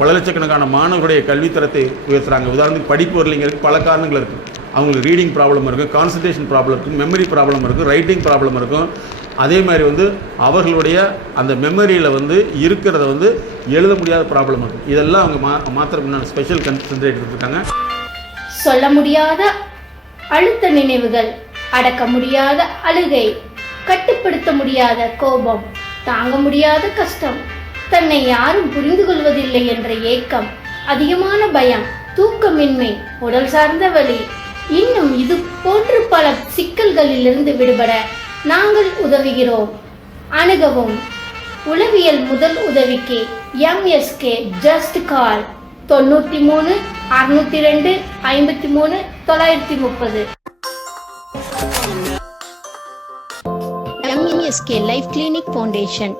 பல லட்சக்கணக்கான மாணவர்களுடைய கல்வித்தரத்தை உயர்த்துறாங்க. உதாரணத்துக்கு படிப்பு வரலைங்கிறதுக்கு பல காரணங்கள் இருக்குது. அவங்களுக்கு ரீடிங் ப்ராப்ளம் இருக்கும், கான்சன்ட்ரேஷன் ப்ராப்ளம் இருக்கும், மெமரி ப்ராப்ளம் இருக்கும், ரைட்டிங் ப்ராப்ளம் இருக்கும். அதே மாதிரி வந்து அவர்களுடைய அந்த மெமரியில் வந்து இருக்கிறத வந்து எழுத முடியாத ப்ராப்ளம் இருக்கும். இதெல்லாம் அவங்க மாத்திரம் ஸ்பெஷல் கன்சன்ட்ரேட் எடுத்துருக்காங்க. சொல்ல முடியாத அழுத்த நினைவுகள், அடக்க முடியாத அழுகை, கட்டுப்படுத்த முடியாத கோபம், தாங்க முடியாத கஷ்டம், தன்னை யாரும் புரிந்து கொள்வதில்லை என்ற ஏக்கம், அதிகமான பயம், தூக்கமின்மை, உடல் சார்ந்த வலி, இன்னும் இது போன்று பல சிக்கல்களிலிருந்து விடுபட நாங்கள் உதவுகிறோம். அணுகவும். உளவியல் முதல் உதவிக்கு MSK just call 93 602 53 930. MSK life clinic foundation.